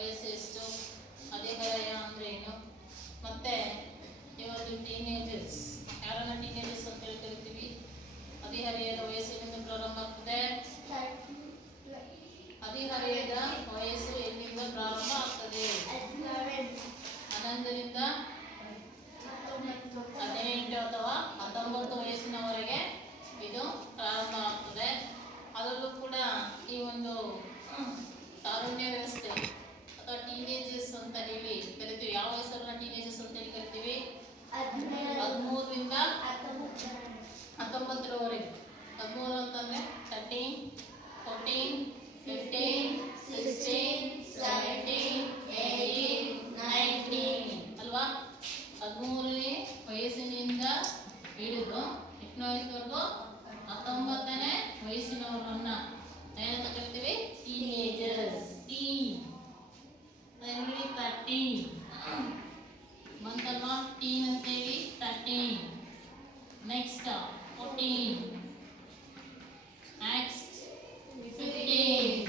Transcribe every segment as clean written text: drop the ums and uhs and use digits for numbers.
ವಯಸ್ಸು ಎಷ್ಟು, ಹದಿಹರೆಯ ಅಂದ್ರೆ ಏನು, ಮತ್ತೆ ಇವತ್ತು ಟೀನೇಜರ್ಸ್, ಯಾರನ್ನ ಟೀನೇಜರ್ಸ್ ಅಂತ ಹೇಳಿ ಕರಿತೀವಿ. ಹದಿಹರೆಯದ ವಯಸ್ಸು ಎಲ್ಲಿಂದ ಪ್ರಾರಂಭ ಆಗ್ತದೆ? ಹದಿಹರೆಯದ ವಯಸ್ಸು ಎಲ್ಲಿಂದ ಪ್ರಾರಂಭ ಆಗ್ತದೆ? 11ರಿಂದ 18 ಅಥವಾ 19 ವಯಸ್ಸಿನವರೆಗೆ ಇದು ಪ್ರಾರಂಭ ಆಗ್ತದೆ. ಅದರಲ್ಲೂ ಕೂಡ ಈ ಒಂದು ತಾರುಣ್ಯ ವ್ಯವಸ್ಥೆ ಅಥವಾ ಟೀನೇಜರ್ಸ್ ಅಂತ ಹೇಳಿ ಕರಿತೀವಿ. ಯಾವ ವಯಸ್ಸನ್ನ ಟೀನೇಜರ್ಸ್ ಅಂತ ಹೇಳಿ ಕರಿತೀವಿ? 13ರಿಂದ 19ರವರೆಗೆ. 13 ಅಂತಂದ್ರೆ 13, 14, 15, 16, 17, 18, 19 ಅಲ್ವಾ? 13ನೇ ವಯಸ್ಸಿನಿಂದ ಹಿಡಿದು ಎಷ್ಟನೇ ವಯಸ್ಸಿನವರೆಗೂ 19ನೇ ವಯಸ್ಸಿನವರನ್ನ ಏನಂತ ಕರಿತೀವಿ? ಟೀನೇಜರ್ಸ್. ಟೀನ್ 13 ಬಂತಲ್ವಾ? ಟೀನ್ ಅಂತೇಳಿ 13. Next 14, next 15,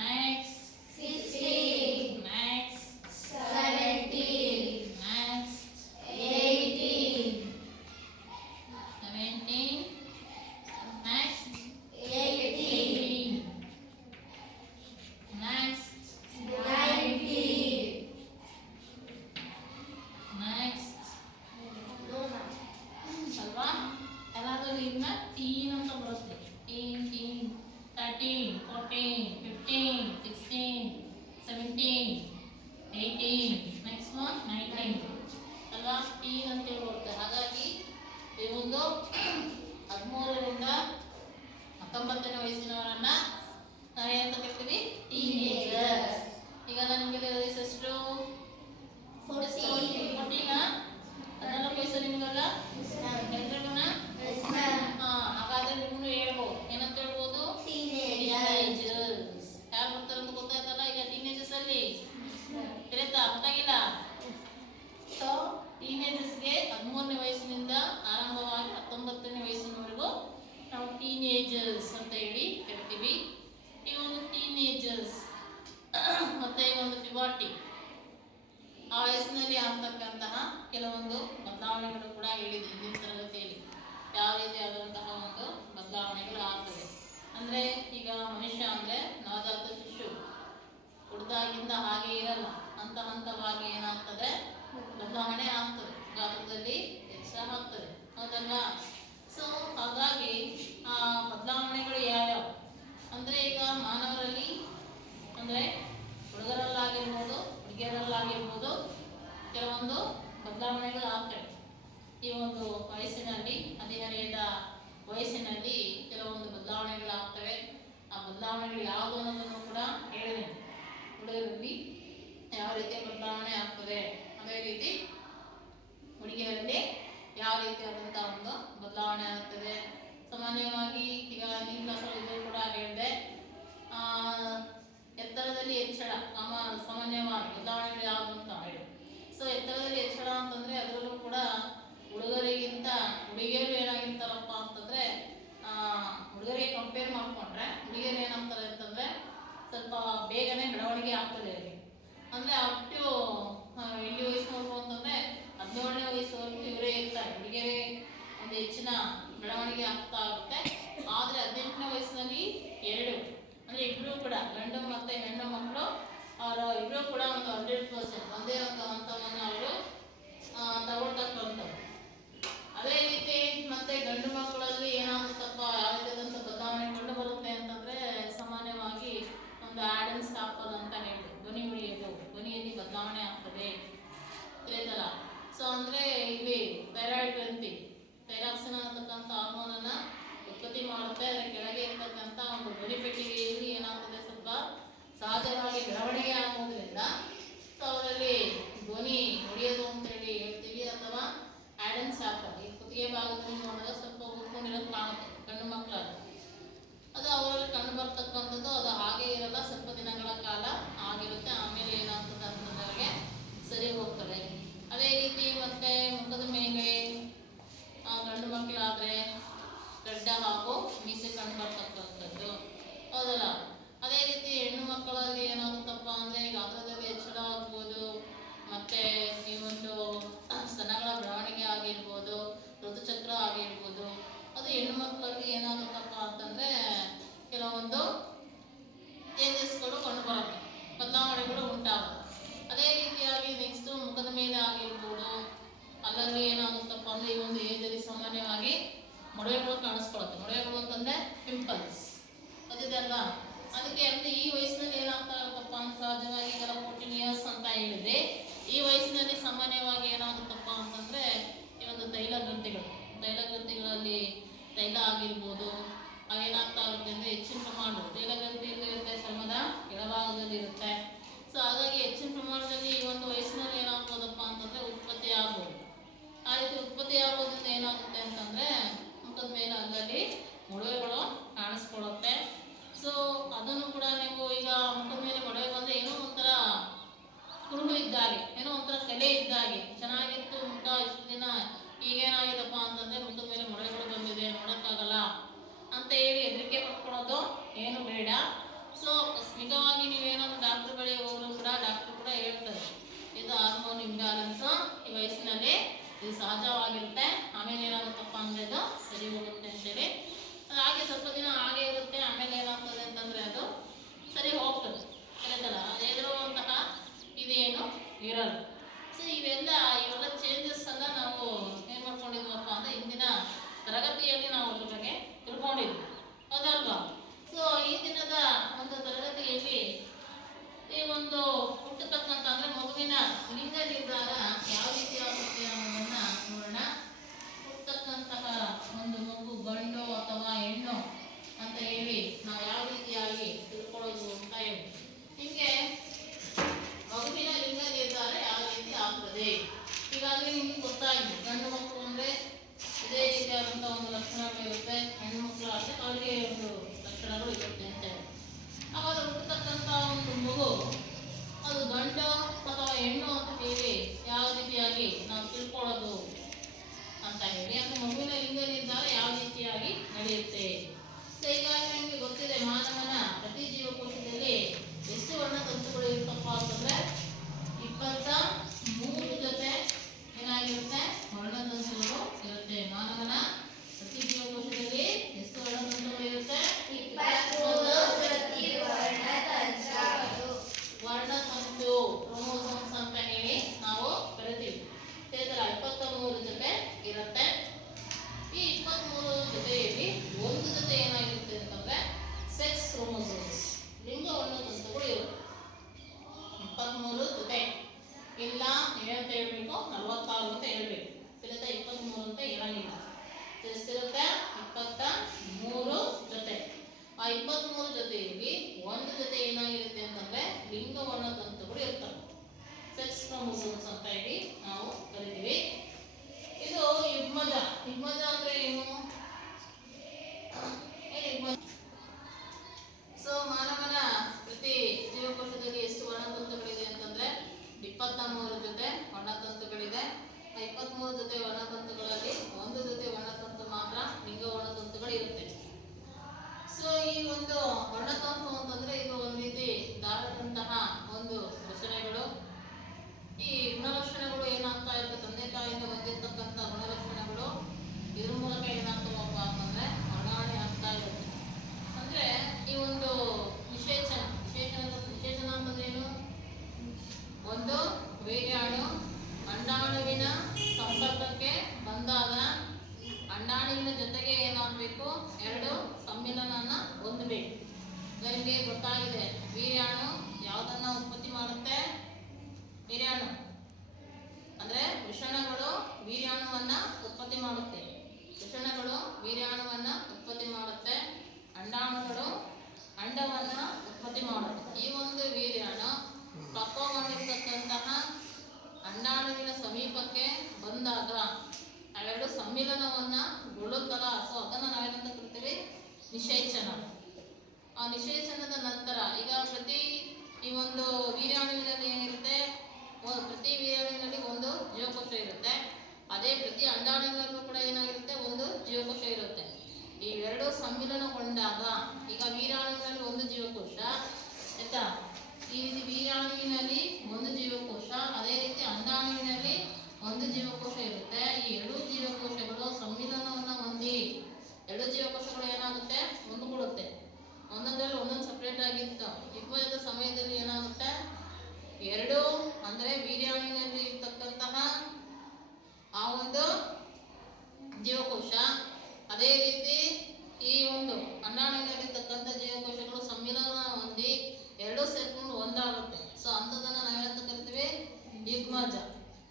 next 16, next 17, next 18, 17, next 18, next 19, next ಅಲ್ವಾ? ಎಲ್ಲಾದ್ರೂ ಇನ್ನ ಟೀನ್ ಅಂತ ಬರುತ್ತೆ. ಟೀನ್ 13, 14, 15, 16, 17, 18, ನೆಕ್ಸ್ಟ್ 19 ಅಲ್ವಾ? ಟೀನ್ ಅಂತ ಹೇಳಿ ಬರುತ್ತೆ. ಹಾಗಾಗಿ ಈ ಒಂದು 13ರಿಂದ 19ನೇ ವಯಸ್ಸಿನವರನ್ನ ನಾವೇನಂತ ಕರಿತೀವಿ? ಟೀನೇಜರ್ಸ್. ಈಗ ನಮಗೆ ವಯಸ್ಸೆಷ್ಟು? 14 14 ವಯಸ್ಸು ನಿಮಗಲ್ಲ? ಎಲ್ರಿಗೂನ? ಹಾಗಾದ್ರೆ ನಿಮ್ನು ಹೇಳ್ಬೋದು. ಏನಂತ ಹೇಳ್ಬೋದು? ಟೀನೇಜರ್ಸ್. ಯಾರು ಬರ್ತಾರಂತ ಗೊತ್ತಾಯ್ತಲ್ಲ? ಈಗ ಟೀನೇಜರ್ಸ್ ಅಲ್ಲಿ ತಿಳಿತಾ? ಗೊತ್ತಾಗಿಲ್ಲ? ಸೊ ಟೀನೇಜರ್ಸ್ಗೆ 13ನೇ ವಯಸ್ಸಿನಿಂದ ಆರಂಭವಾಗಿ 19ನೇ ವಯಸ್ಸಿನವರೆಗೂ ನಾವು ಟೀನೇಜರ್ಸ್ ಅಂತ ಹೇಳಿ ಕರಿತೀವಿ. ಈ ಒಂದು ಟೀನೇಜರ್ಸ್ ಮತ್ತೆ ಈ ಒಂದು ಪ್ಯೂಬರ್ಟಿ, ಆ ವಯಸ್ಸಿನಲ್ಲಿ ಆಗ್ತಕ್ಕಂತಹ ಕೆಲವೊಂದು ಬದಲಾವಣೆಗಳು ಕೂಡ ಹೇಳಿದೆ ಹಿಂದಿನ ತರಗತಿಯಲ್ಲಿ. ಯಾವ ರೀತಿ ಆದಂತಹ ಒಂದು ಬದಲಾವಣೆಗಳು ಆಗ್ತದೆ ಅಂದ್ರೆ, ಈಗ ಮನುಷ್ಯ ಅಂದ್ರೆ ನವಜಾತ ಶಿಶು ಹುಡ್ದಾಗಿಂದ ಹಾಗೆ ಇರಲ್ಲ, ಹಂತ ಹಂತವಾಗಿ ಏನಾಗ್ತದೆ? ಬದಲಾವಣೆ ಆಗ್ತದೆ, ಗಾತ್ರದಲ್ಲಿ ಹೆಚ್ಚಳ ಆಗ್ತದೆ, ಹೌದಲ್ವಾ? ಸೊ ಹಾಗಾಗಿ ಆ ಬದಲಾವಣೆಗಳು ಯಾವ್ಯಾವ ಅಂದ್ರೆ, ಈಗ ಮಾನವರಲ್ಲಿ ಅಂದ್ರೆ ಹುಡುಗರಲ್ಲಾಗಿರ್ಬೋದು ಹುಡುಗಿಯರಲ್ಲಾಗಿರ್ಬೋದು ಕೆಲವೊಂದು ಬದಲಾವಣೆಗಳು ಆಗ್ತವೆ. ಈ ಒಂದು ವಯಸ್ಸಿನಲ್ಲಿ, ಹದಿಹರೆಯದ ವಯಸ್ಸಿನಲ್ಲಿ ಕೆಲವೊಂದು ಬದಲಾವಣೆಗಳು ಆಗ್ತವೆ. ಆ ಬದಲಾವಣೆಗಳು ಯಾವುದು ಅನ್ನೋದನ್ನು ಕೂಡ ಹೇಳಿದೆ. ಹುಡುಗರಲ್ಲಿ ಯಾವ ರೀತಿಯ ಬದಲಾವಣೆ ಆಗ್ತದೆ, ಅದೇ ರೀತಿ ಹುಡುಗಿಯರಲ್ಲಿ ಯಾವ ರೀತಿಯಾದಂತಹ ಒಂದು ಬದಲಾವಣೆ ಆಗ್ತದೆ. ಸಾಮಾನ್ಯವಾಗಿ ಈಗ ನಿಮ್ಮ ಕ್ಲಾಸಲ್ಲಿ ಇದು ಕೂಡ ಹೇಳಿದೆ, ಎತ್ತರದಲ್ಲಿ ಹೆಚ್ಚಳ ಸಾಮಾನ್ಯವಾಗಿ ಬದಲಾವಣೆಗಳು ಯಾವುದು ಅಂತ ಹೇಳಿ. ಸೊ ಎತ್ತರದಲ್ಲಿ ಹೆಚ್ಚಳ ಅಂತಂದ್ರೆ ಅದರಲ್ಲೂ ಕೂಡ ಹುಡುಗರಿಗಿಂತ ಹುಡುಗಿಯರು ಏನಾಗಿರ್ತಾರಪ್ಪ ಅಂತಂದ್ರೆ, ಹುಡುಗರಿಗೆ ಕಂಪೇರ್ ಮಾಡ್ಕೊಂಡ್ರೆ ಹುಡುಗಿಯರು ಏನಾಗ್ತಾರೆ ಅಂತಂದ್ರೆ ಸ್ವಲ್ಪ ಬೇಗನೆ ಬೆಳವಣಿಗೆ ಆಗ್ತದೆ ಅವರಿಗೆ. ಅಂದ್ರೆ ಅಪ್ ಟು ಎಲ್ಲಿ ವಯಸ್ಸಿನವರೆಗೂ ಅಂತಂದ್ರೆ 17ನೇ ವಯಸ್ಸುವರೆಗೂ ಇವರೇ ಇರ್ತಾರೆ. ಹುಡುಗಿಯರೇ ಒಂದು ಹೆಚ್ಚಿನ ಬೆಳವಣಿಗೆ ಆಗ್ತಾ ಇರುತ್ತೆ. ಆದ್ರೆ 18ನೇ ವಯಸ್ಸಿನಲ್ಲಿ ಅಂದ್ರೆ ಇಬ್ರು ಕೂಡ ಗಂಡು ಮತ್ತೆ ಹೆಣ್ಣು ಮಕ್ಕಳು ಅವರು ಇಬ್ರು ಕೂಡ ಒಂದು 100% ಒಂದೇ ಒಂದು ಹಂತವನ್ನು ಅವರು ತಗೊಳ್ತಕ್ಕಂಥದ್ದು. ಅದೇ ರೀತಿ ಮತ್ತೆ ಗಂಡು ಮಕ್ಕಳಲ್ಲಿ ಏನಾಗುತ್ತಪ್ಪ, ಯಾವ ರೀತಿಯಾದಂಥ ಬದಲಾವಣೆ ಕಂಡು ಬರುತ್ತೆ ಅಂತಂದ್ರೆ, ಸಾಮಾನ್ಯವಾಗಿ ಒಂದು ಆಡಮ್ಸ್ ಆಪಲ್ ಅಂತ ಹೇಳಿ ಧ್ವನಿ ಉಳಿಯೋದು, ಧ್ವನಿಯಲ್ಲಿ ಬದಲಾವಣೆ ಆಗ್ತದೆ, ತಿಳಿತಲ್ಲ? ಸೊ ಅಂದ್ರೆ ಇಲ್ಲಿ ಥೈರಾಯ್ಡ್ ಗ್ರಂಥಿ ಥೈರಾಕ್ಸಿನ್ ಅನ್ನತಕ್ಕಂಥ ಹಾರ್ಮೋನ್ ಅನ್ನ ಉತ್ಪತ್ತಿ ಮಾಡುತ್ತೆ. ಅದರ ಕೆಳಗೆ ಇರ್ತಕ್ಕಂಥ ಒಂದು ಧ್ವನಿ ಪೆಟ್ಟಿಗೆಯಲ್ಲಿ ಏನಾಗ್ತದೆ, ಸ್ವಲ್ಪ ಸಹಜವಾಗಿ ಬೆಳವಣಿಗೆ ಆಗೋದ್ರಿಂದ ಅವರಲ್ಲಿ ಧ್ವನಿ ಉಳಿಯೋದು ಅಂತ ಹೇಳಿ ಹೇಳ್ತೀವಿ. ಅಥವಾ ಆಡಮ್ಸ್ ಆಪಲ್ ಈ ಕುತ್ತಿಗೆ ಭಾಗದಲ್ಲಿ ನೋಡಿದ್ರೆ ಸ್ವಲ್ಪ ಉಳ್ಕೊಂಡಿರೋದು ಕಾಣುತ್ತೆ ಗಂಡು ಮಕ್ಕಳಲ್ಲಿ. ಅದು ಅವರಲ್ಲಿ ಕಂಡು ಬರ್ತಕ್ಕಂಥದ್ದು. ಅದು ಹಾಗೆ ಇರಲ್ಲ, ಸ್ವಲ್ಪ ದಿನಗಳ ಕಾಲ ಆಗಿರುತ್ತೆ, ಆಮೇಲೆ ಏನಾಗ್ತದೆ ಅಂತಂದ್ರೆ ಸರಿ ಹೋಗ್ತದೆ. ಅದೇ ರೀತಿ ಮತ್ತೆ ಮುಖದ ಮೇಲೆ ಗಂಡು ಮಕ್ಕಳಾದ್ರೆ ಗಡ್ಡ ಹಾಗೂ ಮೀಸೆ ಕಂಡು ಬರ್ತಕ್ಕಂಥದ್ದು, ಹೌದಲ್ಲ? ಅದೇ ರೀತಿ ಹೆಣ್ಣು ಮಕ್ಕಳಲ್ಲಿ ಏನಾಗುತ್ತಪ್ಪ ಅಂದ್ರೆ ಹೆಣ್ಣು ಮಕ್ಕಳಲ್ಲಿ ಏನಾಗುತ್ತಪ್ಪ ಅಂತಂದರೆ ಕೆಲವೊಂದು ಚೇಂಜಸ್ಗಳು ಕಂಡುಬರುತ್ತೆ, ಬದಲಾವಣೆಗಳು ಉಂಟಾಗುತ್ತೆ. ಅದೇ ರೀತಿಯಾಗಿ ನೆಕ್ಸ್ಟು ಮುಖದ ಮೇಲೆ ಆಗಿರ್ಬೋದು, ಅಲ್ಲಲ್ಲಿ ಏನಾಗುತ್ತಪ್ಪ ಅಂದರೆ ಈ ಒಂದು ಏಜಲ್ಲಿ ಸಾಮಾನ್ಯವಾಗಿ ಮೊಡವೆಗಳು ಕಾಣಿಸ್ಕೊಳುತ್ತೆ. ಮೊಡವೆಗಳು ಅಂತಂದರೆ ಪಿಂಪಲ್ಸ್ ಅದಿದೆ ಅಲ್ವಾ. ಅದಕ್ಕೆ ಅಂದರೆ ಈ ವಯಸ್ಸಿನಲ್ಲಿ ಏನಾಗ್ತಾ ಇರುತ್ತಪ್ಪ ಅಂತ ಸಹಜವಾಗಿ ಇದೆಲ್ಲ 14 ಇಯರ್ಸ್ ಅಂತ ಹೇಳಿದ್ರೆ, ಈ ವಯಸ್ಸಿನಲ್ಲಿ ಸಾಮಾನ್ಯವಾಗಿ ಏನಾಗುತ್ತಪ್ಪ ಅಂತಂದರೆ ಈ ಒಂದು ತೈಲಗ್ರಂಥಿಗಳಲ್ಲಿ ತೈಲ ಆಗಿರ್ಬೋದು ಅವೇನಾಗ್ತಾ ಇರುತ್ತೆ ಅಂದರೆ ಹೆಚ್ಚಿನ ಪ್ರಮಾಣ ತೈಲಗ್ರಂಥಿಯಲ್ಲಿ ಇರುತ್ತೆ, ಚರ್ಮದ ಕೆಳಭಾಗದಲ್ಲಿ ಇರುತ್ತೆ. ಸೊ ಹಾಗಾಗಿ ಹೆಚ್ಚಿನ ಪ್ರಮಾಣದಲ್ಲಿ ಈ ಒಂದು ವಯಸ್ಸಿನಲ್ಲಿ ಏನಾಗ್ಬೋದಪ್ಪ ಅಂತಂದರೆ ಉತ್ಪತ್ತಿ ಆಗ್ಬೋದು. ಆ ರೀತಿ ಉತ್ಪತ್ತಿ ಆಗೋದ್ರಿಂದ ಏನಾಗುತ್ತೆ ಅಂತಂದರೆ ಮುಖದ ಮೇಲೆ ಅಲ್ಲಲ್ಲಿ ಮೊಡವೆಗಳು ಕಾಣಿಸ್ಕೊಳ್ಳುತ್ತೆ. ಸೊ ಅದನ್ನು ಕೂಡ ನೀವು ಈಗ ಮುಖದ ಮೇಲೆ ಮೊಡವೆ ಬಂದರೆ ಏನೋ ಒಂಥರ ಕುರುಹು ಇದ್ದಾಗೆ, ಏನೋ ಒಂಥರ ಕಲೆ ಇದ್ದಾಗೆ, ಚೆನ್ನಾಗಿತ್ತು ಮುಖ ಇಷ್ಟು ದಿನ, ಈಗೇನಾಗಿದೆಪ್ಪ ಅಂತಂದರೆ ಮುಖದ ಮೇಲೆ ಮೊಡವೆಗಳು ಬಂದಿದೆ, ನೋಡೋಕ್ಕಾಗಲ್ಲ ಅಂತ ಹೇಳಿ ಹೆದರಿಕೆ ಪಡ್ಕೊಳ್ಳೋದು ಏನು ಬೇಡ. ಸೊ ಅಕಸ್ಮಿಕವಾಗಿ ನೀವೇನಾದ್ರು ಡಾಕ್ಟ್ರ್ ಬಳಿ ಹೋದ್ರು ಕೂಡ ಡಾಕ್ಟ್ರು ಕೂಡ ಹೇಳ್ತಾರೆ ಇದು ಹಾರ್ಮೋನ್ ಇಂಬ್ಯಾಲೆನ್ಸು, ಈ ವಯಸ್ಸಿನಲ್ಲಿ ಇದು ಸಹಜವಾಗಿರುತ್ತೆ, ಆಮೇಲೆ ಏನಾಗುತ್ತಪ್ಪ ಅಂದರೆ ಅದು ಸರಿ ಹೋಗುತ್ತೆ ಅಂತೇಳಿ. ಹಾಗೆ ಸ್ವಲ್ಪ ದಿನ ಹಾಗೆ ಇರುತ್ತೆ, ಆಮೇಲೆ ಏನಾಗ್ತದೆ ಅಂತಂದರೆ ಅದು ಸರಿ ಹೋಗ್ತದೆ. ಕರೆಕ್ಟಲ್ಲ, ಅದು ಹೆದರುವಂತಹ ಇದೇನು ಇರಲ್ಲ. ಸೊ ಇವೆಲ್ಲ ಚೇಂಜಸ್ ಎಲ್ಲ ನಾವು ಏನು ಮಾಡ್ಕೊಂಡಿದ್ವಪ್ಪ ಅಂದರೆ ಇಂದಿನ ತರಗತಿಯಲ್ಲಿ ನಾವು ಅದ್ರ ಬಗ್ಗೆ ತಿಳ್ಕೊಂಡಿದ್ವಿ, ಹೌದಲ್ವಾ. ಸೊ ಈ ದಿನದ ಒಂದು ತರಗತಿಯಲ್ಲಿ ಈ ಒಂದು ಹುಟ್ಟತಕ್ಕಂಥ ಅಂದರೆ ಮಗುವಿನ ಲಿಂಗ ನಿರ್ಧಾರ ಯಾವ ರೀತಿ ಆಗುತ್ತೆ ಅನ್ನೋದನ್ನ ನೋಡೋಣ. ಹುಟ್ಟತಕ್ಕಂತಹ ಒಂದು ಮಗು ಗಂಡು ಅಥವಾ ಹೆಣ್ಣು ಅಂತ ಹೇಳಿ ನಾವು ಯಾವ ರೀತಿಯಾಗಿ ತಿಳ್ಕೊಳ್ಳೋದು ಅಂತ ಹೇಳಿ, ಹೀಗೆ ಮಗುವಿನ ಲಿಂಗ ನಿರ್ಧಾರ ಯಾವ ರೀತಿ ಆಗ್ತದೆ. ಈಗಾಗಲೇ ನಿಮಗೆ ಗೊತ್ತಾಗಿದೆ, ಗಂಡು ಮಕ್ಕಳು ಅಂದರೆ ಇದೇ ರೀತಿಯಾದಂಥ ಒಂದು ಲಕ್ಷಣಗಳು ಇರುತ್ತೆ, ಹೆಣ್ಣು ಮಕ್ಕಳು ಆದರೆ ಅವರಿಗೆ ಒಂದು ಲಕ್ಷಣಗಳು ಇರುತ್ತೆ ಅಂತ ಹೇಳಿ. ಆವಾಗ ಹುಟ್ಟತಕ್ಕಂಥ ಒಂದು ಮಗು ಅದು ಗಂಡು ಅಥವಾ ಹೆಣ್ಣು ಅಂತ ಹೇಳಿ ಯಾವ ರೀತಿಯಾಗಿ ನಾವು ತಿಳ್ಕೊಳ್ಳೋದು ಅಂತ ಹೇಳಿ, ಅಂದರೆ ಮಗುವಿನ ಲಿಂಗ ನಿರ್ಧಾರ ಯಾವ ರೀತಿಯಾಗಿ ನಡೆಯುತ್ತೆ. ಸೊ ಹೀಗಾಗಿ ನಿಮಗೆ ಗೊತ್ತಿದೆ, ಮಾನವನ ಪ್ರತಿ ಜೀವಕೋಶದಲ್ಲಿ ಎಷ್ಟು ವರ್ಣತಂತುಗಳು ಇರುತ್ತಪ್ಪ ಅಂತಂದರೆ 23 ಜೊತೆ ಏನಾಗಿರುತ್ತೆ ವರ್ಣತಂತುಗಳು ಇರುತ್ತೆ. ಮಾನವನ ಪ್ರತಿ ಜೀವಕೋಶದಲ್ಲಿ ಎಷ್ಟು ವರ್ಣತಂತುಗಳು ಇರುತ್ತೆ? 23 ವರ್ಣತಂತು, ಕ್ರೋಮೋಸೋಮ್ಸ್ ಅಂತ ಹೇಳಿ ನಾವು ಕರಿತೀವಿ. 23 ಜೊತೆ ಇರುತ್ತೆ. ಈ 23 ಜೊತೆಯಲ್ಲಿ ಒಂದು ಜೊತೆ ಏನಾಗಿರುತ್ತೆ ಅಂತಂದ್ರೆ ಸೆಕ್ಸ್ ಕ್ರೋಮೋಸೋಮ್ಸ್, ಲಿಂಗ ವರ್ಣತಂತುಗಳು ಇರುತ್ತೆ. 23 ಜೊತೆ ಇಲ್ಲ ಏನಂತ ಹೇಳ್ಬೇಕು, 46 ಅಂತ ಹೇಳ್ಬೇಕು. ಇರುತ್ತೆ 23 ಅಂತ ಹೇಳಂಗಿಲ್ಲ. ಎಷ್ಟಿರುತ್ತೆ? 23 ಜೊತೆ. ಆ 23 ಜೊತೆಯಲ್ಲಿ ಒಂದು ಜೊತೆ ಏನಾಗಿರುತ್ತೆ ಅಂತಂದ್ರೆ ಲಿಂಗ ವರ್ಣತಂತುಗಳು ಇರ್ತವೆ, ಸೆಕ್ಸ್ ಕ್ರೋಮೋಸೋಮ್ಸ್ ಅಂತ ಹೇಳಿ ನಾವು ಕರಿತೀವಿ. ಇದು ಯುಗ್ಮಜ. ಯುಗ್ಮಜ ಅಂದ್ರೆ ಏನು? ಸೊ ಮಾನವನ ಪ್ರತಿ ಜೀವಕೋಶದಲ್ಲಿ ಎಷ್ಟು ವರ್ಣತಂತುಗಳಿದೆ ಅಂತಂದ್ರೆ 23 ಜೊತೆ ವರ್ಣತಂತುಗಳಿದೆ. 23 ಜೊತೆ ವರ್ಣತಂತುಗಳಲ್ಲಿ ಒಂದು ಜೊತೆ ವರ್ಣತಂತು ಮಾತ್ರ ಲಿಂಗ ವರ್ಣತಂತುಗಳು ಇರುತ್ತೆ. ಸೊ ಈ ಒಂದು ವರ್ಣತಂತು ಅಂತಂದ್ರೆ ಇದು ಒಂದು ರೀತಿ ದಾರದಂತಹ ಒಂದು ರಚನೆಗಳು. ಈ ಗುಣಲಕ್ಷಣಗಳು ಏನಾಗ್ತಾ ಇರುತ್ತೆ, ತಂದೆ ತಾಯಿಯಿಂದ ಬಂದಿರತಕ್ಕಂಥ ಗುಣಲಕ್ಷಣಗಳು ಇದ್ರ ಮೂಲಕ ಏನಾಗ್ತವಪ್ಪ ಅಂತಂದ್ರೆ ವರ್ಗಾವಣೆ ಆಗ್ತಾ ಇರುತ್ತೆ. ಅಂದ್ರೆ ಈ ಒಂದು ನಿಷೇಚನ ಅಂತಂದ್ರೆ ಏನು? ಒಂದು ವೀರ್ಯಾಣು ಅಂಡಾಣುವಿನ ಸಂಪರ್ಕಕ್ಕೆ ಬಂದಾಗ ಅಂಡಾಣುವಿನ ಜೊತೆಗೆ ಏನಾಗಬೇಕು, ಎರಡು ಸಮ್ಮಿಲನನ ಹೊಂದಬೇಕು. ನಿಮಗೆ ಗೊತ್ತಾಗಿದೆ, ವೀರ್ಯಾಣು ಯಾವುದನ್ನ ಉತ್ಪತ್ತಿ ಮಾಡುತ್ತೆ? ವೀರ್ಯಾಣು ಅಂದ್ರೆ ವೃಷಣಗಳು ವೀರ್ಯಾಣುವನ್ನ ಉತ್ಪತ್ತಿ ಮಾಡುತ್ತೆ. ವೃಷಣಗಳು ವೀರ್ಯಾಣುವನ್ನ ಉತ್ಪತ್ತಿ ಮಾಡುತ್ತೆ, ಅಂಡಾಣುಗಳು ಅಂಡವನ್ನ ಉತ್ಪತ್ತಿ ಮಾಡುತ್ತೆ. ಈ ಒಂದು ವೀರ್ಯಾಣು ಪಕ್ವಗೊಂಡಿರ್ತಕ್ಕಂತಹ ಅಂಡಾಣುವಿನ ಸಮೀಪಕ್ಕೆ ಬಂದಾಗ ಅವೆರಡು ಸಮ್ಮಿಲನವನ್ನ ಗೊಳ್ಳುತ್ತಲ್ಲ. ಸೊ ಅದನ್ನು ನಾವೇನಂತ ಕರಿತೀವಿ? ನಿಷೇಚನ. ಆ ನಿಷೇಚನದ ನಂತರ ಈಗ ಪ್ರತಿ ಈ ಒಂದು ವೀರ್ಯಾಣುವಿನಲ್ಲಿ ಏನಿರುತ್ತೆ, ಪ್ರತಿ ವೀರ್ಯಾಣುವಿನಲ್ಲಿ ಒಂದು ಜೀವಕೋಶ ಇರುತ್ತೆ. ಅದೇ ಪ್ರತಿ ಅಂಡಾಣುವಿನಲ್ಲೂ ಕೂಡ ಏನಾಗಿರುತ್ತೆ, ಒಂದು ಜೀವಕೋಶ ಇರುತ್ತೆ. ಈ ಎರಡು ಸಮ್ಮಿಲನಗೊಂಡಾಗ ಈಗ ವೀರ್ಯಾಣುವಿನಲ್ಲಿ ಒಂದು ಜೀವಕೋಶ ಆಯ್ತಾ, ಈ ರೀತಿ ವೀರ್ಯಾಣುವಿನಲ್ಲಿ ಒಂದು ಜೀವಕೋಶ, ಅದೇ ರೀತಿ ಅಂಡಾಣುವಿನಲ್ಲಿ ಒಂದು ಜೀವಕೋಶ ಇರುತ್ತೆ. ಈ ಎರಡೂ ಜೀವಕೋಶಗಳು ಸಮ್ಮಿಲನವನ್ನು ಹೊಂದಿ ಜೀವಕೋಶ. ಅದೇ ರೀತಿ ಈ ಒಂದು ಅಂಡಾಣುವಿನಲ್ಲಿರ್ತಕ್ಕಂಥ ಜೀವಕೋಶಗಳು ಸಮ್ಮಿಲನ ಹೊಂದಿ ಎರಡು ಸೇರ್ಕೊಂಡು ಒಂದಾಗುತ್ತೆ. ಸೊ ಅಂಥದನ್ನ ನಾವೇನಂತ ಕರಿತೀವಿ? ಯುಗ್ಮಜ.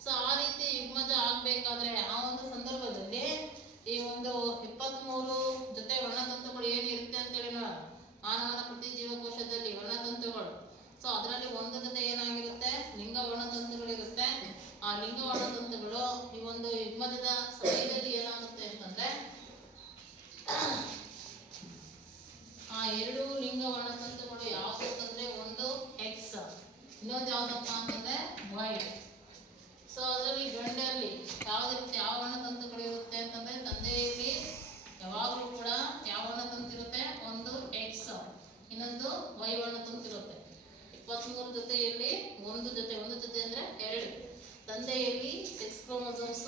ಸೊ ಆ ರೀತಿ ಯುಗ್ಮಜ ಆಗ್ಬೇಕಾದ್ರೆ ಆ ಒಂದು ಸಂದರ್ಭದಲ್ಲಿ ಈ ಒಂದು 23 ಜೊತೆ ವರ್ಣತಂತುಗಳು ಏನಿರುತ್ತೆ ಅಂತೇಳಿ ನೋಡ, ಮಾನವನ ಪ್ರತಿ ಜೀವಕೋಶದಲ್ಲಿ ವರ್ಣತಂತುಗಳು. ಸೊ ಅದರಲ್ಲಿ ಒಂದು ಜೊತೆ ಏನಾಗಿರುತ್ತೆ? ಲಿಂಗ ವರ್ಣತಂತುಗಳಿರುತ್ತೆ. ಆ ಲಿಂಗ ವರ್ಣತಂತುಗಳು ಈ ಒಂದು ಯುಗ್ಮಜದ ಸಮಯದಲ್ಲಿ ಏನಾಗುತ್ತೆ ಅಂತಂದ್ರೆ ಆ ಎರಡು ಲಿಂಗ ವರ್ಣತಂತುಗಳು ಯಾವುದು ಅಂತಂದ್ರೆ ಒಂದು ಎಕ್ಸ್, ಇನ್ನೊಂದು ಯಾವ್ದಪ್ಪ ಅಂತಂದ್ರೆ ವೈ. ಸೊ ಅದರಲ್ಲಿ ಗಂಡಲ್ಲಿ ಯಾವ ವರ್ಣತಂತುಗಳು ಇರುತ್ತೆ ಅಂತಂದ್ರೆ ತಂದೆಯಲ್ಲಿ ಯಾವಾಗಲೂ ಕೂಡ ಯಾವ ವರ್ಣತಂತು ಇರುತ್ತೆ? ಒಂದು ಎಕ್ಸ್, ಇನ್ನೊಂದು ವೈ ವರ್ಣತಂತು ಇರುತ್ತೆ. 23 ಜೊತೆಯಲ್ಲಿ ಒಂದು ಜೊತೆ ಅಂದ್ರೆ ಎರಡು. ತಂದೆಯಲ್ಲಿ 6 ಕ್ರೋಮೋಸೋಮ್ಸ್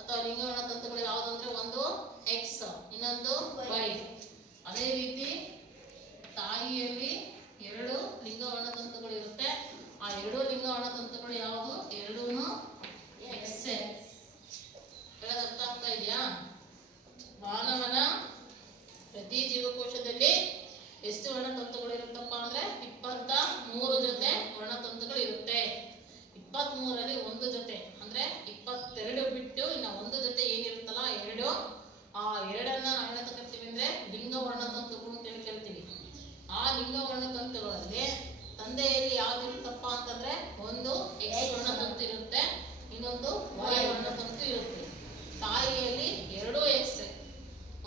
ಅಥವಾ ಲಿಂಗ ವರ್ಣತಂತುಗಳು ಯಾವುದು ಅಂದ್ರೆ ಒಂದು ಎಕ್ಸ್, ಇನ್ನೊಂದು ವೈ. ಅದೇ ರೀತಿ ತಾಯಿಯಲ್ಲಿ 2 ಲಿಂಗ ವರ್ಣತಂತುಗಳು ಇರುತ್ತೆ. ಆ 2 ಲಿಂಗ ವರ್ಣತಂತುಗಳು ಯಾವುದು? ಎರಡೂ ಎಕ್ಸ್. ಹೇಳೋದು ಅರ್ಥ ಆಗ್ತಾ ಇದೆಯಾ? ಮಾನವನ ಪ್ರತಿ ಜೀವಕೋಶದಲ್ಲಿ ಎಷ್ಟು ವರ್ಣತಂತುಗಳು ಇರುತ್ತಪ್ಪ ಅಂದ್ರೆ 23 ಜೊತೆ ವರ್ಣತಂತುಗಳು ಇರುತ್ತೆ. 23ರಲ್ಲಿ ಒಂದು ಜೊತೆ ಅಂದ್ರೆ 22 ಬಿಟ್ಟು ಇನ್ನು ಒಂದು ಜೊತೆ ಏನಿರುತ್ತಲ್ಲ ಎರಡು, ಆ ಎರಡನ್ನ ನಾವೇನಂತ ಕರಿತೀವಿ ಅಂದ್ರೆ ಲಿಂಗ ವರ್ಣತಂತುಗಳು ಅಂತ ಹೇಳಿ ಕರಿತೀವಿ. ಆ ಲಿಂಗ ವರ್ಣತಂತುಗಳಲ್ಲಿ ತಂದೆಯಲ್ಲಿ ಯಾವ್ದು ಇರುತ್ತಪ್ಪ ಅಂತಂದ್ರೆ ಒಂದು ಎಕ್ಸ್ ವರ್ಣತಂತು ಇರುತ್ತೆ, ಇನ್ನೊಂದು ವೈ ವರ್ಣತಂತು ಇರುತ್ತೆ. ತಾಯಿಯಲ್ಲಿ 2 ಎಕ್ಸ್,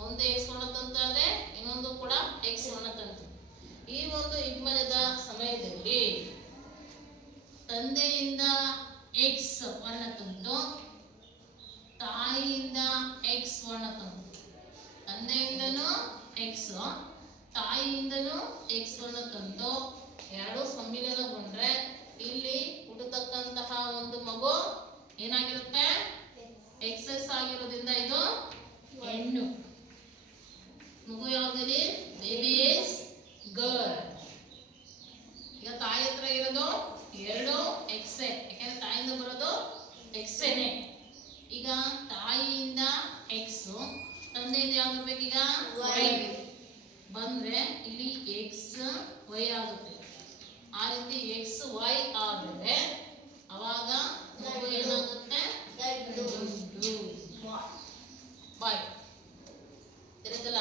ಒಂದು ಎಕ್ಸ್ ವರ್ಣತಂತು ಅಂದ್ರೆ ಇನ್ನೊಂದು ಕೂಡ ಎಕ್ಸ್ ವರ್ಣತಂತು. ಈ ಒಂದು ಯುಗ್ಮಜದ ಸಮಯದಲ್ಲಿ ತಂದೆಯಿಂದ ಎಕ್ಸ್ ವರ್ಣತಂತು, ತಾಯಿಯಿಂದ ಎಕ್ಸ್ ವರ್ಣತಂತು. ತಂದೆಯಿಂದನೂ ಎಕ್ಸ್, ತಾಯಿಯಿಂದನೂ ಎಕ್ಸ್ ವರ್ಣತಂತು ಎರಡು ಸಮ್ಮಿಲನಗೊಂಡ್ರೆ ಇಲ್ಲಿ ಹುಟ್ಟತಕ್ಕಂತಹ ಒಂದು ಮಗು ಏನಾಗಿರುತ್ತೆ? ಎಕ್ಸಸ್ ಆಗಿರೋದ್ರಿಂದ ಇದು ಹೆಣ್ಣು ಮಗು. ಯಾವುದಲ್ಲಿ? Baby is girl. ಈಗ ತಾಯಿ ಹತ್ರ ಇರೋದು 2 ಎಕ್ಸೆ, ಯಾಕಂದ್ರೆ ತಾಯಿಯಿಂದ ಬರೋದು ಎಕ್ಸೆನೆ. ಈಗ ತಾಯಿಯಿಂದ ಎಕ್ಸ್, ತಂದೆಯಿಂದ ಯಾವ್ದು ಬರ್ಬೇಕೀಗ? ವೈ ಬಂದ್ರೆ ಇಲ್ಲಿ ಎಕ್ಸ್ ವೈ ಆಗುತ್ತೆ. ಆ ರೀತಿ ಎಕ್ಸ್ ವೈ ಆದರೆ ಅವಾಗ ಮಗು ಏನಾಗುತ್ತೆ? ಬಾಯ್ ತಿಳಿದಲ್ಲ.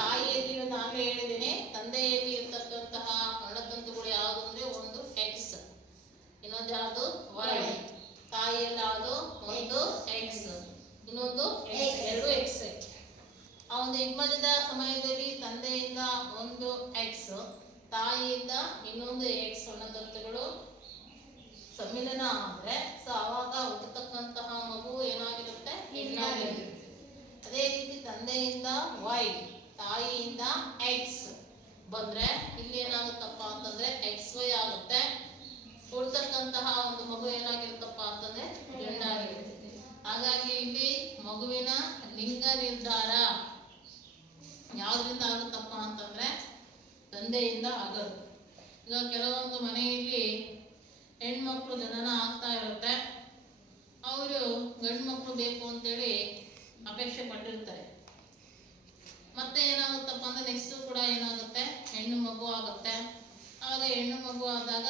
ತಾಯಿಯಲ್ಲಿ ನಾವೇ ಹೇಳಿದ್ದೀನಿ, ತಂದೆಯಲ್ಲಿ ಇರ್ತಕ್ಕಂತಹ ವರ್ಣತಂತುಗಳು ಯಾವುದು ಅಂದ್ರೆ ಒಂದು ಎಕ್ಸ್, ಇನ್ನೊಂದು ಯಾವುದು? ವೈ. ತಾಯಿಯಲ್ಲಿ ಯಾವುದು? ಒಂದು ಎಕ್ಸ್, ಇನ್ನೊಂದು ಎಕ್ಸ್, 2 ಎಕ್ಸ್. ಆ ಒಂದು ಯುಗ್ಮಜದ ಸಮಯದಲ್ಲಿ ತಂದೆಯಿಂದ ಒಂದು ಎಕ್ಸ್, ತಾಯಿಯಿಂದ ಇನ್ನೊಂದು ಎಕ್ಸ್ ವರ್ಣತಂತುಗಳು ಸಮ್ಮಿಲನ ಆದ್ರೆ ಸೊ ಅವಾಗ ಹುಟ್ಟತಕ್ಕಂತಹ ಮಗು ಏನಾಗಿರುತ್ತೆ? ಹೆಣ್ಣಾಗಿರುತ್ತೆ. ಅದೇ ರೀತಿ ತಂದೆಯಿಂದ ವೈ, ತಾಯಿಯಿಂದ ಎಕ್ಸ್ ಬಂದ್ರೆ ಇಲ್ಲಿ ಏನಾಗುತ್ತಪ್ಪ ಅಂತಂದ್ರೆ ಎಕ್ಸ್ ವೈ ಆಗುತ್ತೆ. ಹುಡ್ತಕ್ಕಂತಹ ಒಂದು ಮಗು ಏನಾಗಿರುತ್ತಪ್ಪ ಅಂತಂದ್ರೆ ಗಂಡಾಗಿರುತ್ತೆ. ಹಾಗಾಗಿ ಇಲ್ಲಿ ಮಗುವಿನ ಲಿಂಗ ನಿರ್ಧಾರ ಯಾವ್ದ್ರಿಂದ ಆಗುತ್ತಪ್ಪ ಅಂತಂದ್ರೆ ತಂದೆಯಿಂದ ಆಗೋದು. ಈಗ ಕೆಲವೊಂದು ಮನೆಯಲ್ಲಿ ಹೆಣ್ಮಕ್ಳು ಜನನ ಆಗ್ತಾ ಇರುತ್ತೆ, ಅವರು ಗಂಡು ಮಕ್ಕಳು ಬೇಕು ಅಂತೇಳಿ ಅಪೇಕ್ಷೆ ಪಟ್ಟಿರ್ತಾರೆ. ಮತ್ತೆ ಏನಾಗುತ್ತಪ್ಪ ಅಂದ್ರೆ ನೆಕ್ಸ್ಟ್ ಕೂಡ ಏನಾಗುತ್ತೆ? ಹೆಣ್ಣು ಮಗು ಆಗುತ್ತೆ. ಆವಾಗ ಹೆಣ್ಣು ಮಗು ಆದಾಗ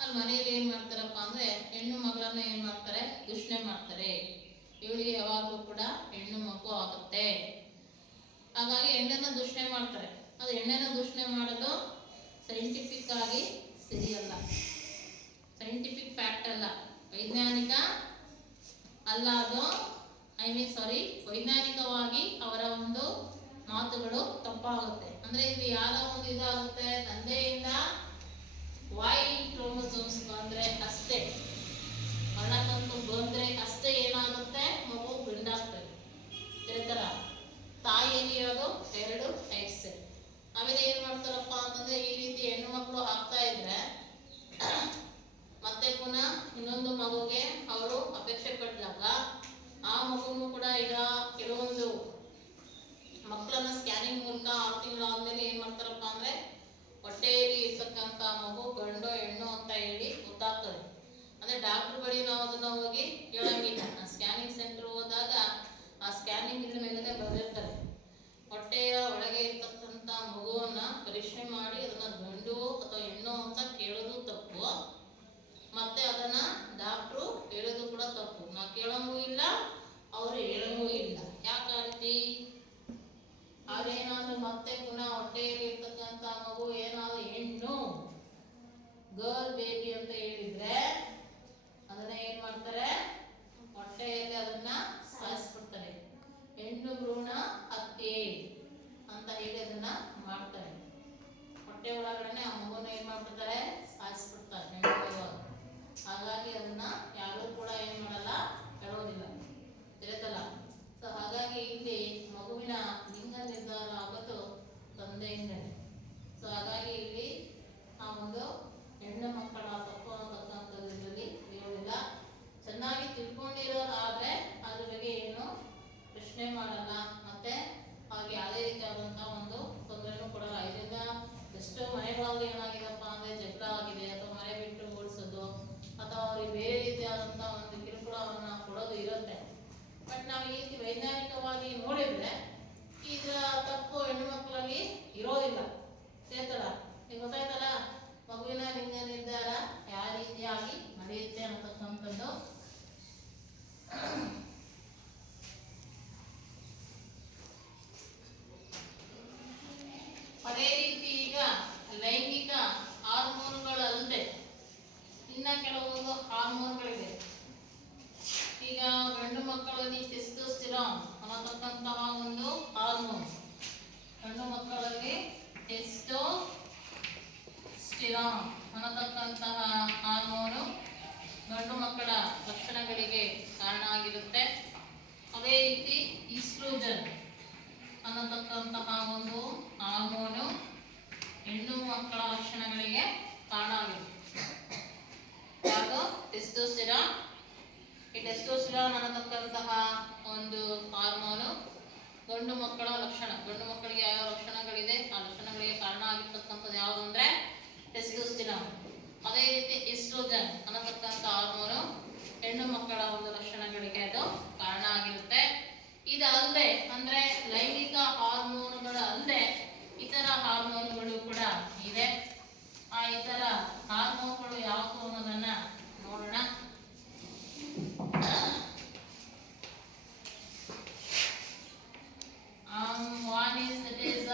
ಅಲ್ಲಿ ಮನೆಯಲ್ಲಿ ಏನ್ ಮಾಡ್ತಾರಪ್ಪ ಅಂದ್ರೆ ಹೆಣ್ಣು ಮಗಳನ್ನ ಏನ್ ಮಾಡ್ತಾರೆ? ದೂಷಣೆ ಮಾಡ್ತಾರೆ. ಇವಳಿಗೆ ಯಾವಾಗಲೂ ಕೂಡ ಹೆಣ್ಣು ಮಗು ಆಗುತ್ತೆ. ಹಾಗಾಗಿ ಹೆಣ್ಣನ್ನ ದೂಷಣೆ ಮಾಡ್ತಾರೆ. ಅದು ಹೆಣ್ಣನ್ನ ದೂಷಣೆ ಮಾಡೋದು ಸೈಂಟಿಫಿಕ್ ಆಗಿ ಸರಿಯಲ್ಲ, ಸೈಂಟಿಫಿಕ್ ಫ್ಯಾಕ್ಟ್ ಅಲ್ಲ, ವೈಜ್ಞಾನಿಕ ಅಲ್ಲ ಅದು. ವೈಜ್ಞಾನಿಕವಾಗಿ ಅವರ ಒಂದು ಮಾತುಗಳು ತಪ್ಪಾಗುತ್ತೆ. ಅಂದ್ರೆ ಇಲ್ಲಿ ಯಾರ ಒಂದು ಇದಾಗುತ್ತೆ? ತಂದೆಯಿಂದ ವೈ ಕ್ರೋಮೋಸೋಮ್ಸ್ ಬಂದ್ರೆ ಅಷ್ಟೇ, ವರ್ಣತಂತು ಬಂದ್ರೆ ಅಷ್ಟೇ ಏನಾಗುತ್ತೆ? ಮಗು ಗಂಡಾಗ್ತದೆ. ತಿಳಿತಾರ? ತಾಯಿಯಲ್ಲಿ ಇರೋದು 2 ಎಕ್ಸ್. ಆಮೇಲೆ ಏನ್ ಮಾಡ್ತಾರಪ್ಪ ಅಂತಂದ್ರೆ ಈ ರೀತಿ ಹೆಣ್ಣು ಮಕ್ಕಳು ಆಗ್ತಾ ಇದ್ರೆ ಮತ್ತೆ ಪುನಃ ಇನ್ನೊಂದು ಮಗುಗೆ ಅವರು ಅಪೇಕ್ಷೆ ಪಟ್ಟಾಗ ಆ ಮಗುನು ಕೂಡ ಈಗ ಕೆಲವೊಂದು ಮಕ್ಕಳನ್ನ ಸ್ಕ್ಯಾನಿಂಗ್ ಮೂಲಕ 6 ತಿಂಗಳಾದ್ಮೇಲೆ ಏನ್ ಮಾಡ್ತಾರಪ್ಪ ಅಂದ್ರೆ ಹೊಟ್ಟೆಯಲ್ಲಿ ಇರ್ತಕ್ಕಂಥ ಮಗು ಗಂಡು ಹೆಣ್ಣು ಅಂತ ಹೇಳಿ ಗೊತ್ತಾಗ್ತದೆ. ಅಂದ್ರೆ ಡಾಕ್ಟರ್ ಬಳಿ ನಾವು ಅದನ್ನ ಹೋಗಿ ಕೇಳಂಗಿಲ್ಲ. ಸ್ಕ್ಯಾನಿಂಗ್ ಸೆಂಟರ್ ಹೋದಾಗ ಮತ್ತೆ ಪುನಃ ಹೊಟ್ಟೆಯಲ್ಲಿ ಇರ್ತಕ್ಕಂಥ ಮಗು ಏನಾದ್ರು ಹೆಣ್ಣು ಗರ್ಲ್ ಬೇಬಿ ಅಂತ ಹೇಳಿದ್ರೆ ಅದನ್ನ ಏನ್ ಮಾಡ್ತಾರೆ, ಹೊಟ್ಟೆಯಲ್ಲಿ ಅದನ್ನ ಸಾಯಿಸ್ಬಿಡ್ತಾರೆ. ಹೆಣ್ಣು ಭ್ರೂಣ ಹತ್ಯೆ ಅಂತ ಹೇಳಿ ಅದನ್ನ ಮಾಡ್ತಾರೆ. ಹೊಟ್ಟೆ ಒಳಗಡೆ ಆ ಮಗುನ ಏನ್ ಮಾಡ್ಬಿಡ್ತಾರೆ, ಸಾಯಿಸ್ಬಿಡ್ತಾರೆ. ಹಾಗಾಗಿ ಅದನ್ನ ಯಾರು ಕೂಡ ಏನ್ ಮಾಡಲ್ಲ, ಹೇಳೋದಿಲ್ಲ, ತಿಳಿತಲ್ಲ. ಸೊ ಹಾಗಾಗಿ ಇಲ್ಲಿ ಮಗುವಿನ ಲಿಂಗ ನಿರ್ಧಾರ ಆಗೋದು ತಂದೆಯಿಂದಲೇ. ಸೊ ಹಾಗಾಗಿ ಇಲ್ಲಿ ಆ ಒಂದು ಹೆಣ್ಣು ಮಕ್ಕಳ ತಪ್ಪು ಅನ್ನತಕ್ಕಂಥದ್ರಲ್ಲಿ ಇರೋದಿಲ್ಲ. ಚೆನ್ನಾಗಿ ತಿಳ್ಕೊಂಡಿರೋದಾದ್ರೆ ಅದ್ರ ಬಗ್ಗೆ ಏನು ಪ್ರಶ್ನೆ ಮಾಡಲ್ಲ, ಮತ್ತೆ ಹಾಗೆ ಯಾವುದೇ ರೀತಿಯಾದಂತಹ ಒಂದು ತೊಂದರೆನೂ ಕೊಡಲ್ಲ. ಇದರಿಂದ ಎಷ್ಟೋ ಮನೆಗಳಲ್ಲಿ ಏನಾಗಿದೆಪ್ಪ ಅಂದ್ರೆ ಜಗಳ ಆಗಿದೆ, ಅಥವಾ ಮನೆ ಬಿಟ್ಟು ಓಡಿಸೋದು, ಅಥವಾ ಅವ್ರಿಗೆ ಬೇರೆ ರೀತಿಯಾದಂತಹ ಒಂದು ಕಿರುಕುಳವನ್ನ ಕೊಡೋದು ಇರುತ್ತೆ. ಬಟ್ ನಾವು ಈ ರೀತಿ ವೈಜ್ಞಾನಿಕವಾಗಿ ನೋಡಿದ್ರೆ ಇದರ ತಪ್ಪು ಹೆಣ್ಣು ಮಕ್ಕಳಲ್ಲಿ ಇರೋದಿಲ್ಲ. ಸೇತಲ್ಲ, ಈಗ ಗೊತ್ತಾಯ್ತಲ್ಲ ಮಗುವಿನ ಲಿಂಗ ನಿರ್ಧಾರ ಯಾವ ರೀತಿಯಾಗಿ ನಡೆಯುತ್ತೆ ಅನ್ನತಕ್ಕಂಥದ್ದು. ಅದೇ ರೀತಿ ಈಗ ಲೈಂಗಿಕ ಹಾರ್ಮೋನುಗಳಲ್ಲದೆ ಇನ್ನ ಕೆಲವೊಂದು ಹಾರ್ಮೋನ್ಗಳಿದೆ. ಈಗ ಗಂಡು ಮಕ್ಕಳಲ್ಲಿ ಟೆಸ್ಟೋಸ್ಟೆರಾನ್ ಅನ್ನತಕ್ಕಂತಹ ಒಂದು ಹಾರ್ಮೋನ್, ಗಂಡು ಮಕ್ಕಳಲ್ಲಿ ಟೆಸ್ಟೋಸ್ಟೆರಾನ್ ಅನ್ನತಕ್ಕಂತಹ ಹಾರ್ಮೋನು ಗಂಡು ಮಕ್ಕಳ ಲಕ್ಷಣಗಳಿಗೆ ಕಾರಣ ಆಗಿರುತ್ತೆ. ಅದೇ ರೀತಿ ಈಸ್ಟ್ರೋಜನ್ ಅನ್ನತಕ್ಕಂತಹ ಒಂದು ಹಾರ್ಮೋನು ಹೆಣ್ಣು ಮಕ್ಕಳ ಲಕ್ಷಣಗಳಿಗೆ ಕಾರಣ ಆಗಿರುತ್ತೆ. ಯಾವುದು ಟೆಸ್ಟೋಸ್ಟೆರಾನ್. ಈ ಟೆಸ್ಟೋಸ್ಟೆರಾನ್ ಅನ್ನತಕ್ಕಂತಹ ಒಂದು ಹಾರ್ಮೋನು ಗಂಡು ಮಕ್ಕಳ ಲಕ್ಷಣ, ಗಂಡು ಮಕ್ಕಳಿಗೆ ಯಾವ ಲಕ್ಷಣಗಳಿದೆ ಆ ಲಕ್ಷಣಗಳಿಗೆ ಕಾರಣ ಆಗಿರ್ತಕ್ಕಂಥದ್ದು ಯಾವುದು ಅಂದ್ರೆ ಟೆಸ್ಟೋಸ್ಟೆರಾನ್. ಅದೇ ರೀತಿ ಈಸ್ಟ್ರೋಜನ್ ಅನ್ನತಕ್ಕಂಥ ಹಾರ್ಮೋನು ಹೆಣ್ಣು ಮಕ್ಕಳ ಒಂದು ಲಕ್ಷಣಗಳಿಗೆ ಅದು ಕಾರಣ ಆಗಿರುತ್ತೆ. ಇದಲ್ಲದೆ ಅಂದ್ರೆ ಲೈಂಗಿಕ ಹಾರ್ಮೋನುಗಳ ಅಲ್ಲದೆ ಇತರ ಹಾರ್ಮೋನುಗಳು ಕೂಡ ಇದೆ. ಆ ಇತರ ಹಾರ್ಮೋನ್ಗಳು ಯಾವುದು ಅನ್ನೋದನ್ನ ನೋಡೋಣ. One is that is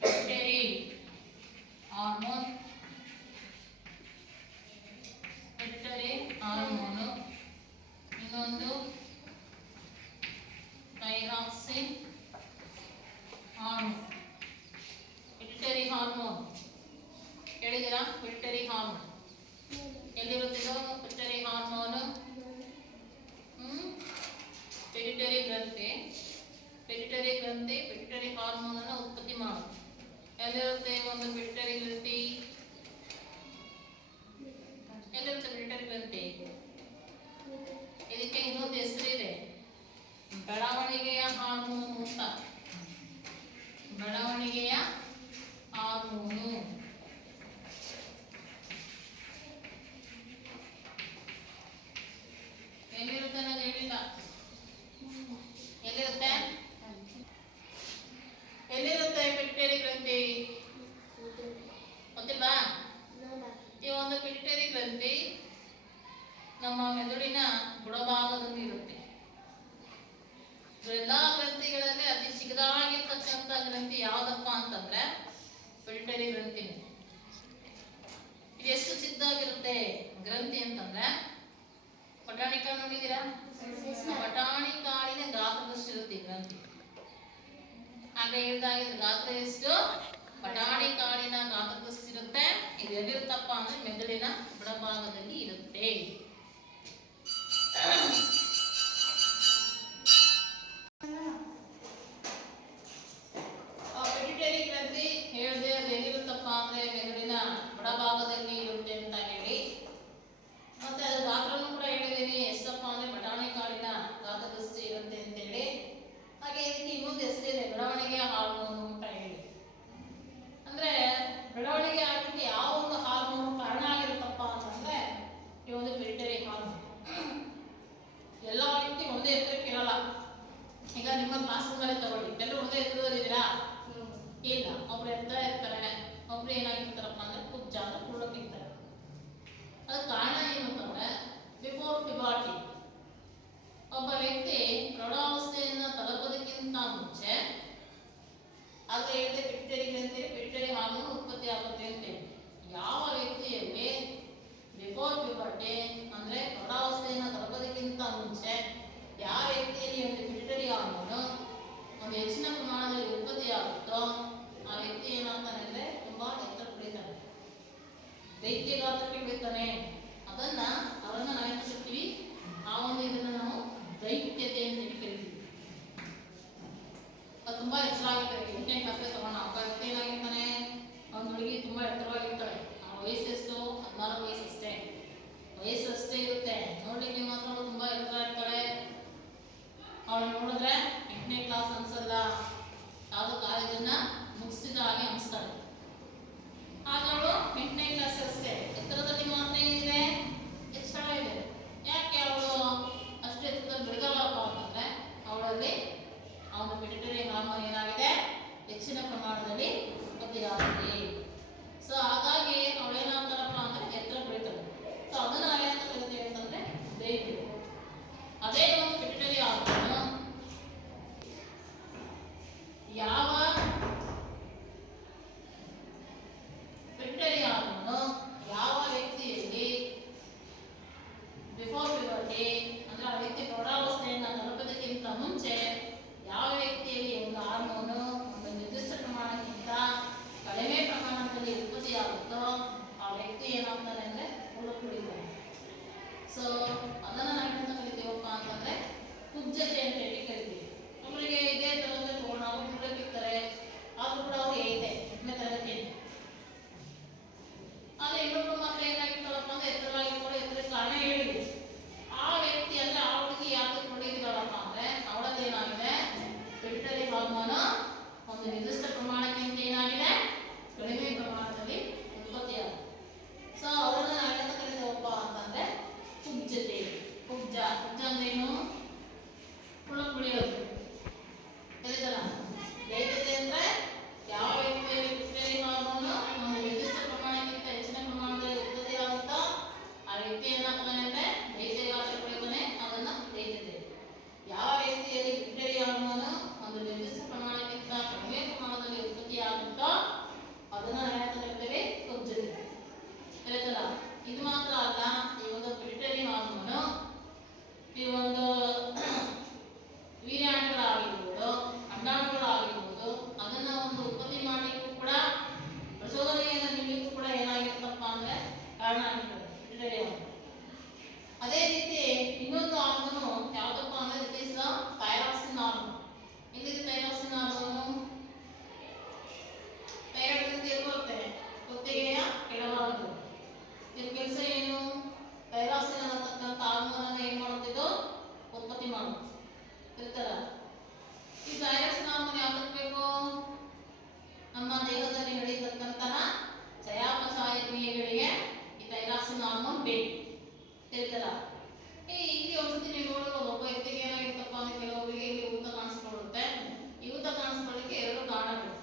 pituitary hormone. Pituitary hormone. ಇನ್ನೊಂದು ಥೈರಾಕ್ಸಿನ್ ಹಾರ್ಮೋನ್. ಪಿಟ್ಯುಟರಿ ಹಾರ್ಮೋನ್ ಕೇಳಿದಿರಾ? ಪಿಟ್ಯುಟರಿ ಹಾರ್ಮೋನ್ ಎಲ್ಲಿರುತ್ತಿದೋ ಪಿಟ್ಯುಟರಿ ಹಾರ್ಮೋನ್? ಪಿಟ್ಯುಟರಿ ಗ್ರಂಥಿ. ಪಿಟ್ಯುಟರಿ ಗ್ರಂಥಿ ಪಿಟ್ಯುಟರಿ ಹಾರ್ಮೋನ್ ಅನ್ನು ಉತ್ಪತ್ತಿ ಮಾಡುತ್ತೆ. ಎಲ್ಲಿರುತ್ತೆ ಒಂದು ಪಿಟ್ಯುಟರಿ ಗ್ರಂಥಿ? ಎಲ್ಲಿರುತ್ತೆ ಪಿಟ್ಯುಟರಿ ಗ್ರಂಥಿ? ಇದಕ್ಕೆ ಇನ್ನೊಂದು ಹೆಸರಿದೆ, ಬೆಳವಣಿಗೆಯ ಹಾರ್ಮೋನು ಅಂತ. ಬೆಳವಣಿಗೆಯ ಹಾರ್ಮೋನು. ಎಲ್ಲಿರುತ್ತೆ ಅನ್ನೋದು ಹೇಳಿಲ್ಲ. ಎಲ್ಲಿರುತ್ತೆ? ಎಲ್ಲಿರುತ್ತೆ ಪಿಟ್ಯುಟರಿ ಗ್ರಂಥಿ? ಗೊತ್ತಿಲ್ವಾ? ಈ ಒಂದು ಪಿಟ್ಯುಟರಿ ಗ್ರಂಥಿ ನಮ್ಮ ಮೆದುಳಿನ ಬುಡಭಾಗದಲ್ಲಿ ಇರುತ್ತೆ. ಎಲ್ಲಾ ಗ್ರಂಥಿಗಳಲ್ಲಿ ಅತಿ ಚಿಕ್ಕದಾಗಿರ್ತಕ್ಕಂಥ ಗ್ರಂಥಿ ಯಾವ್ದಪ್ಪ ಅಂತಂದ್ರೆ ಪಿಟ್ಯುಟರಿ ಗ್ರಂಥಿ. ಇದು ಎಷ್ಟು ಚಿಕ್ಕದಾಗಿರುತ್ತೆ ಗ್ರಂಥಿ ಅಂತಂದ್ರೆ, ಬಟಾಣಿ ಕಾಳು ನೋಡಿದೀರಾ? ಬಟಾಣಿ ಕಾಳಿನ ಗಾತ್ರದಷ್ಟಿರುತ್ತೆ ಈ ಗ್ರಂಥಿ. ಹಾಗೆ ಹೇಳಿದಾಗಿದ್ರೆ ಗಾತ್ರ ಎಷ್ಟು? ಬಟಾಣಿ ಕಾಳಿನ ಗಾತ್ರದಷ್ಟಿರುತ್ತೆ. ಇದು ಎಲ್ಲಿರುತ್ತಪ್ಪ ಅಂದ್ರೆ ಮೆದುಳಿನ ಬುಡಭಾಗದಲ್ಲಿ ಇರುತ್ತೆ. ಪಿಟ್ಯುಟರಿ ಗ್ರಂಥಿ ಹೇಳಿದೆ ಅದು ಎಲ್ಲಿರುತ್ತಪ್ಪ ಅಂದ್ರೆ ಮೆದುಳಿನ ಬುಡಭಾಗದಲ್ಲಿ ಇರುತ್ತೆ ಅಂತ ಹೇಳಿ. ಮತ್ತೆ ಅದು ಗಾತ್ರನೂ ಕೂಡ ಹೇಳಿದ್ದೀನಿ ಎಷ್ಟಪ್ಪ ಅಂದ್ರೆ ಬಟಾಣಿ ಕಾಳಿನ ಗಾತ್ರದಷ್ಟು ಇರುತ್ತೆ ಅಂತ ಹೇಳಿ. ಹಾಗೆ ಇದಕ್ಕೆ ಇನ್ನೊಂದು ಹೆಸರಿದೆ, ಬೆಳವಣಿಗೆಯ ಹಾರ್ಮೋನು ಅಂತ ಹೇಳಿ. ಅಂದ್ರೆ ಬೆಳವಣಿಗೆ ಆಗಲಿಕ್ಕೆ ಯಾವ ಒಂದು ಹಾರ್ಮೋನ್ ಕಾರಣ ಆಗಿರುತ್ತಪ್ಪ ಅಂತಂದ್ರೆ ಈ ಒಂದು ಪಿಟ್ಯುಟರಿ ಹಾರ್ಮೋನ್. ಎಲ್ಲ ವ್ಯಕ್ತಿ ಒಂದೇ ಎತ್ತರಕ್ಕೆ ಇರಲ್ಲ. ಈಗ ನಿಮ್ಮ ಕ್ಲಾಸ್ ರೂಮಲ್ಲಿ ತಗೊಳ್ಳಿ, ಎಲ್ಲರೂ ಒಂದೇ ಎತ್ತರದಲ್ಲಿದ್ದೀರಾ? ಇಲ್ಲ, ಒಬ್ರು ಎತ್ತರ ಇರ್ತಾರೆ, ಒಬ್ರು ಏನಾಗಿರ್ತಾರಪ್ಪ ಅಂದ್ರೆ ಕುಬ್ಜ ಅಂದ್ರೆ ಕುಳ್ಳಕ್ಕಿರ್ತಾರೆ. ಅದಕ್ಕೆ ಕಾರಣ ಏನು ಅಂತಂದ್ರೆ ಬಿಫೋರ್ ಪ್ಯೂಬರ್ಟಿ ಒಬ್ಬ ವ್ಯಕ್ತಿ ಪ್ರೌಢಾವಸ್ಥೆಯನ್ನು ತಲುಪೋದಕ್ಕಿಂತ ಮುಂಚೆ ತುಂಬಾ ಹೆಚ್ಚಾಗಿರ್ತಾರೆ. 8ನೇ ಕ್ಲಾಸ್ಗೆ ತಗೊಂಡ ಒಬ್ಬ ವ್ಯಕ್ತಿ ಏನಾಗಿರ್ತಾನೆ, ಒಂದು ಹುಡುಗಿ ತುಂಬಾ ಎತ್ತರವಾಗಿರ್ತಾಳೆ. ಆ ವಯಸ್ಸೆಷ್ಟು 14 ವಯಸ್ಸಷ್ಟೇ, ವಯಸ್ಸಷ್ಟೇ ಇರುತ್ತೆ. ನೋಡ್ಲಿಕ್ಕೆ ಮಾತ್ರ ಅವಳು ತುಂಬಾ ಎತ್ತರ ಇರ್ತಾಳೆ. ಅವಳು ನೋಡಿದ್ರೆ 8ನೇ ಕ್ಲಾಸ್ ಅನ್ಸಲ್ಲ, ಯಾವುದೋ ಕಾಲೇಜನ್ನ ಮುಗಿಸಿದ ಹಾಗೆ ಅನಿಸ್ತಾಳೆ. ಆಗ ಅವಳು 8ನೇ ಕ್ಲಾಸ್ ಅಷ್ಟೇ, ಎತ್ತರದಲ್ಲಿ ಮಾತ್ರ ಏನಿದೆ, ಹೆಚ್ಚಳ ಇದೆ. ಯಾಕೆ ಅವಳು ಅಷ್ಟು ಎತ್ತರದಲ್ಲಿ ಬೆಳೆದವಳಪ್ಪ ಅಂತಂದ್ರೆ ಅವಳಲ್ಲಿ ಅವನ ಪಿಟ್ಯುಟರಿ ಹಾರ್ಮೋನ್ ಏನಾಗಿದೆ, ಹೆಚ್ಚಿನ ಪ್ರಮಾಣದಲ್ಲಿ ಉತ್ಪತ್ತಿಯಾಗಿದೆ. ಸೊ ಹಾಗಾಗಿ ಅವಳೇನಾಗ್ತಾರಪ್ಪ ಅಂದ್ರೆ ಎತ್ತರ ಬೆಳೀತಾಳೆ. ಸೊ ಅದನ್ನ ನಾವೇನಂತ ಕರಿತೀವಿ ಅಂತಂದ್ರೆ ದೈತ್ಯ. ಅದೇ ಒಂದು ಪಿಟ್ಯುಟರಿ ಹಾರ್ಮೋನ್ ಯಾವ ಪಿಟ್ಯುಟರಿ ಹಾರ್ಮೋನ್ ಯಾವ ವ್ಯಕ್ತಿಯಲ್ಲಿ ಬಿಫೋರ್ ಪ್ಯೂಬರ್ಟಿ ಅಂದ್ರೆ ಆ ವ್ಯಕ್ತಿ ಪ್ರೌಢಾವಸ್ಥೆಯನ್ನ ತಲುಪೋದಕ್ಕಿಂತ ಮುಂಚೆ ಯಾವ ವ್ಯಕ್ತಿಯಲ್ಲಿ ಒಂದು ಹಾರ್ಮೋನು ಒಂದು ನಿರ್ದಿಷ್ಟ ಪ್ರಮಾಣಕ್ಕಿಂತ ಕಡಿಮೆ ಪ್ರಮಾಣದಲ್ಲಿ ಉತ್ಪತ್ತಿಯಾಗುತ್ತೋ ಆ ವ್ಯಕ್ತಿ ಏನಾಗ್ತಾನೆ ಅಂದ್ರೆ ಕುಡಿತಾನೆ. ಸೊ ಅದನ್ನ ನಾವೇನಂತ ಕರಿತೀವಪ್ಪ ಅಂತಂದ್ರೆ ಕುಬ್ಜತೆ ಅಂತ ಹೇಳಿ ಕರಿತೀವಿ. ಒಬ್ಬರಿಗೆ ಇದೇ ತರಗತಿ ತಗೊಂಡು ಅವರು ಕುಡಿಯಕ್ಕಿರ್ತಾರೆ, ಆದ್ರೂ ಕೂಡ ಅವ್ರು ಐತೆ 8ನೇ ತರಗತಿ. ಆದ್ರೆ ಇನ್ನೊಬ್ರು ಮಾತ್ರ ಏನಾಗಿರ್ತಾರಪ್ಪ ಅಂದ್ರೆ ಎತ್ತರವಾಗಿರ್ತಾರೆ. ಎತ್ತರ ಕಾರಣ ಹೇಳಿದ್ವಿ. ಆ ವ್ಯಕ್ತಿ ಅಂದ್ರೆ ಆ ಹುಡುಗಿ ಯಾಕೆ ಕುಡಿದಿದ್ದಾಳಪ್ಪ ಅಂದ್ರೆ ಅವಳಲ್ಲಿ ಏನಾಗಿದೆ, ಪಿಟ್ಯುಟರಿ ಹಾರ್ಮೋನ್ ಒಂದು ನಿರ್ದಿಷ್ಟ ಪ್ರಮಾಣಕ್ಕಿಂತ ಏನಾಗಿದೆ, ಕಡಿಮೆ ಪ್ರಮಾಣದಲ್ಲಿ ಉತ್ಪತ್ತಿಯಾಗಿದೆ. ಸೊ ಅವರನ್ನ ನಾವೇನಂತ ಕರಿತೀವಪ್ಪ ಅಂತಂದ್ರೆ ಕುಬ್ಜತೆ. ಕುಬ್ಜ ಅಂದ್ರೇನು, ಕುಳಿಯೋದು ತಿಳಿದಲ್ಲ. ದೈತ್ಯತೆ ಅಂದ್ರೆ ಯಾವ ವ್ಯಕ್ತಿಯಲ್ಲಿ ಪಿಟ್ಯುಟರಿ ಹಾರ್ಮೋನ್ ಒಂದು ನಿರ್ದಿಷ್ಟ ಪ್ರಮಾಣಕ್ಕಿಂತ ಹೆಚ್ಚಿನ ಪ್ರಮಾಣದಲ್ಲಿ ಉತ್ಪತ್ತಿಯಾಗುತ್ತೋ ಆ ವ್ಯಕ್ತಿ ಏನಾಗ್ತಾನೆ ಅಂದ್ರೆ ದೈತ್ಯಗಾತ್ರ ಪಡೆಯುತ್ತಾನೆ, ಅದನ್ನ ದೈತ್ಯತೆ. ಯಾವ ವ್ಯಕ್ತಿಯಲ್ಲಿ ಪಿಟ್ಯುಟರಿ ಹಾರ್ಮೋನ್ ಒಂದು ನಿರ್ದಿಷ್ಟ ಪ್ರಮಾಣಕ್ಕಿಂತ ಕಡಿಮೆ ಪ್ರಮಾಣದಲ್ಲಿ ಉತ್ಪತ್ತಿಯಾಗುತ್ತೋ ಅದನ್ನ ನಾವೇನಂತ ಕರಿತೇವೆ, ಕುಬ್ಜತೆ. ತಿಳಿದಲ್ಲ. ಇದು ಮಾತ್ರ ಅಲ್ಲ, ಈ ಒಂದು ಪಿಟ್ಯುಟರಿ ಹಾರ್ಮೋನ್ ಈ ಒಂದು ವೀರ್ಯಾಣುಗಳಾಗಿರ್ಬೋದು, ಅಂಡಾಣುಗಳಾಗಿರ್ಬೋದು, ಅದನ್ನ ಒಂದು ಉತ್ಪತ್ತಿ ಮಾಡಲಿಕ್ಕೂ ಕೂಡ ಪ್ರಚೋದನೆಯನ್ನು ನೀಡಲಿಕ್ಕೂ ಕೂಡ ಏನಾಗಿರುತ್ತಪ್ಪ ಅಂದ್ರೆ ಕಾರಣ ಆಗಿರ್ತದೆ ಪಿಟ್ಯುಟರಿ ಹಾರ್ಮೋನ್. ಅದೇ ರೀತಿ ಇನ್ನೊಂದು ಹಾರ್ಮೋನ್ ಯಾವುದಪ್ಪ ಅಂದ್ರೆ it is the thyroxine hormone. ಎಲ್ಲಿದೆ ಥೈರಾಕ್ಸಿನ್ ಹಾರ್ಮೋನ್? ಥೈರಾಯ್ಡ್ ಇರುತ್ತೆ ಕುತ್ತಿಗೆಯ ಕೆಳಭಾಗದಲ್ಲಿ. ಇದ್ರ ಕೆಲಸ ಏನು? ಥೈರಾಕ್ಸಿನ್ ಅನ್ನತಕ್ಕಂಥ ಹಾರ್ಮೋನ್ ಅನ್ನು ಏನ್ ಮಾಡುತ್ತಿದ್ದು, ಉತ್ಪತ್ತಿ ಮಾಡುತ್ತೆ. ಇರ್ತಲ್ಲ. ಈ ಥೈರಾಕ್ಸಿನ್ ಹಾರ್ಮೋನ್ ಯಾವ್ದಕ್ಕೆ ಬೇಕು? ನಮ್ಮ ದೇಹದಲ್ಲಿ ನಡೆಯತಕ್ಕಂತಹ ಚಯಾಪಚಯ ಕ್ರಿಯೆಗಳಿಗೆ ಈ ಥೈರಾಕ್ಸಿನ್ ಹಾರ್ಮೋನ್ ಬೇಕು. ತಿಳಿತಲ್ಲ. ಇಲ್ಲಿ ಒಂದ್ಸತಿ ನೀವು ನೋಡಬಹುದು, ಒಬ್ಬ ವ್ಯಕ್ತಿಗೆ ಏನಾಗಿರ್ತಪ್ಪ ಅಂದ್ರೆ ಕೆಲವೊಬ್ಬರಿಗೆ ಇಲ್ಲಿ ಊತ ಕಾಣಿಸ್ಕೊಳ್ಳುತ್ತೆ. ಈ ಊತ ಕಾಣಿಸ್ಕೊಳ್ಳಿಕ್ಕೆ 2 ಕಾರಣಗಳು.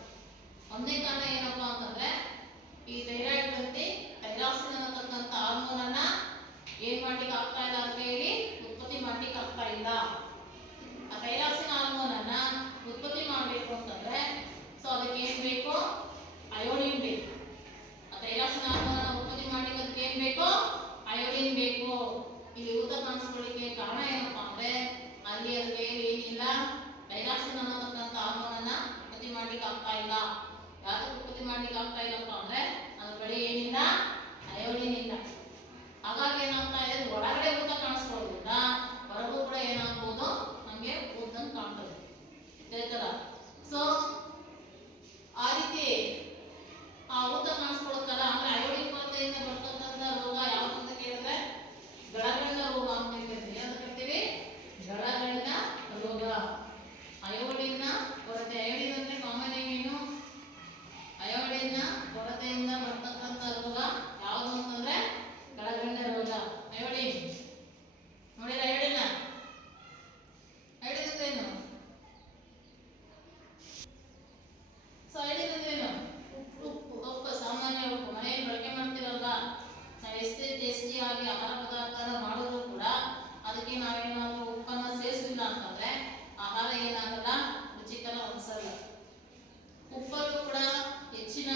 ಒಂದನೇ ಕಾರಣ ಏನಪ್ಪಾ ಅಂತಂದ್ರೆ ಈ ಥೈರಾಯ್ಡ್ ಗ್ರಂಥಿ ಥೈರಾಕ್ಸಿನ್ ಅನ್ನತಕ್ಕಂಥ ಹಾರ್ಮೋನ್ ಅನ್ನ ಏನ್ ಮಾಡ್ಲಿಕ್ಕೆ ಆಗ್ತಾ ಇಲ್ಲ ಅಂತ ಹೇಳಿ ಉತ್ಪತ್ತಿ ಮಾಡ್ಲಿಕ್ಕೆ ಆಗ್ತಾ ಇಲ್ಲ. ಆ ಥೈರಾಕ್ಸಿನ್ ಹಾರ್ಮೋನ್ ಅನ್ನ ಉತ್ಪತ್ತಿ ಮಾಡಬೇಕು ಅಂತಂದ್ರೆ ಸೊ ಅದಕ್ಕೆ ಏನ್ ಬೇಕು, ಅಯೋಡಿನ್ ಬೇಕು. ಆ ಥೈರಾಕ್ಸಿನ್ ಹಾರ್ಮೋನ್ ಅನ್ನ ಉತ್ಪತ್ತಿ ಮಾಡ್ಲಿಕ್ಕೆ ಅದಕ್ಕೆ ಏನ್ ಬೇಕು, ಅಯೋಡಿನ್ ಬೇಕು. ಇಲ್ಲಿ ಊತ ಕಾಣಿಸ್ಕೊಳ್ಳಿಕ್ಕೆ ಕಾರಣ ಏನಪ್ಪಾ ಅಂದ್ರೆ ಅಲ್ಲಿ ಅದಕ್ಕೆ ಏನಿಲ್ಲ, ಥೈರಾಕ್ಸಿನ್ ಅನ್ನತಕ್ಕಂಥ ಹಾರ್ಮೋನ್ ಅನ್ನ ಉತ್ಪತ್ತಿ ಮಾಡ್ಲಿಕ್ಕೆ ಆಗ್ತಾ ಇಲ್ಲ. ಯಾಕೆ ಉತ್ಪತ್ತಿ ಮಾಡ್ಲಿಕ್ಕೆ ಆಗ್ತಾ ಇಲ್ಲಪ್ಪ ಅಂದ್ರೆ ಅದ್ರ ಬಳಿ ಏನಿಲ್ಲ, ಅಯೋಡಿನ್ ಇಲ್ಲ. ಹಾಗಾಗಿ ಏನಾಗ್ತಾ ಇದೆ, ಒಳಗಡೆ ಊತ ಕಾಣಿಸ್ಕೊಳ್ಳೋದ್ರಿಂದ ಹೊರಗೂ ಕೂಡ ಏನಾಗ್ಬೋದು, ನಮ್ಗೆ ಊತಂಗ್ ಕಾಣ್ತದೆ. ತಿಳಿತಲ್ಲ. ಸೊ ಆ ರೀತಿ ಆ ಊತ ಕಾಣಿಸ್ಕೊಳ್ಳುತ್ತಲ್ಲ ಅಂದ್ರೆ ಅಯೋಡಿನ್ ಕೊರತೆಯಿಂದ ಬರ್ತಕ್ಕಂಥ ರೋಗ ಯಾವ್ದು ಅಂತ ಕೇಳಿದ್ರೆ ಗಳಗಣ್ಣ ರೋಗ ಅಂತ ಕರಿತೀವಿ. ಅಂತ ಕರಿತೀವಿ ಗಳಗಣ್ಣ ರೋಗ. ಅಯೋಡಿನ್ ಕೊರತೆ. ಅಯೋಡಿನ್ ಅಂದ್ರೆ ಕಾಮನ್ ಏನು, ಅಯೋಡಿನ್ ಕೊರತೆಯಿಂದ ಬರ್ತಕ್ಕಂಥ ರೋಗ ಯಾವುದು ಅಂತಂದ್ರೆ ಗಳಗಣ್ಣ ರೋಗ. ಅಯೋಡಿನ್ ನೋಡಿರ, ಅಯೋಡಿನ್ ಅಯೋಡಿನ್ ಅಂದ್ರೆ ಏನು? ಸೊ ಅಯೋಡಿನ್ ಅಂದ್ರೆ ಏನು? ಉಪ್ಪು, ಸಾಮಾನ್ಯ ಉಪ್ಪು ಮನೆಯಲ್ಲಿ ಬಳಕೆ ಮಾಡ್ತೀವಲ್ವಾ. ನಾವು ಎಷ್ಟೇ ಆಗಿ ಆಹಾರ ಪದಾರ್ಥನ ಮಾಡಿದ್ರು ಕೂಡ ಅದಕ್ಕೆ ನಾವೇನಾದ್ರೂ ಉಪ್ಪನ್ನ ಸೇರಿಸಿಲ್ಲ ಅಂತಂದ್ರೆ ಆಹಾರ ಏನಾಗಲ್ಲ, ರುಚಿಕರ ಅನ್ಸಲ್ಲ. ಉಪ್ಪಲ್ಲೂ ಕೂಡ ಹೆಚ್ಚಿನ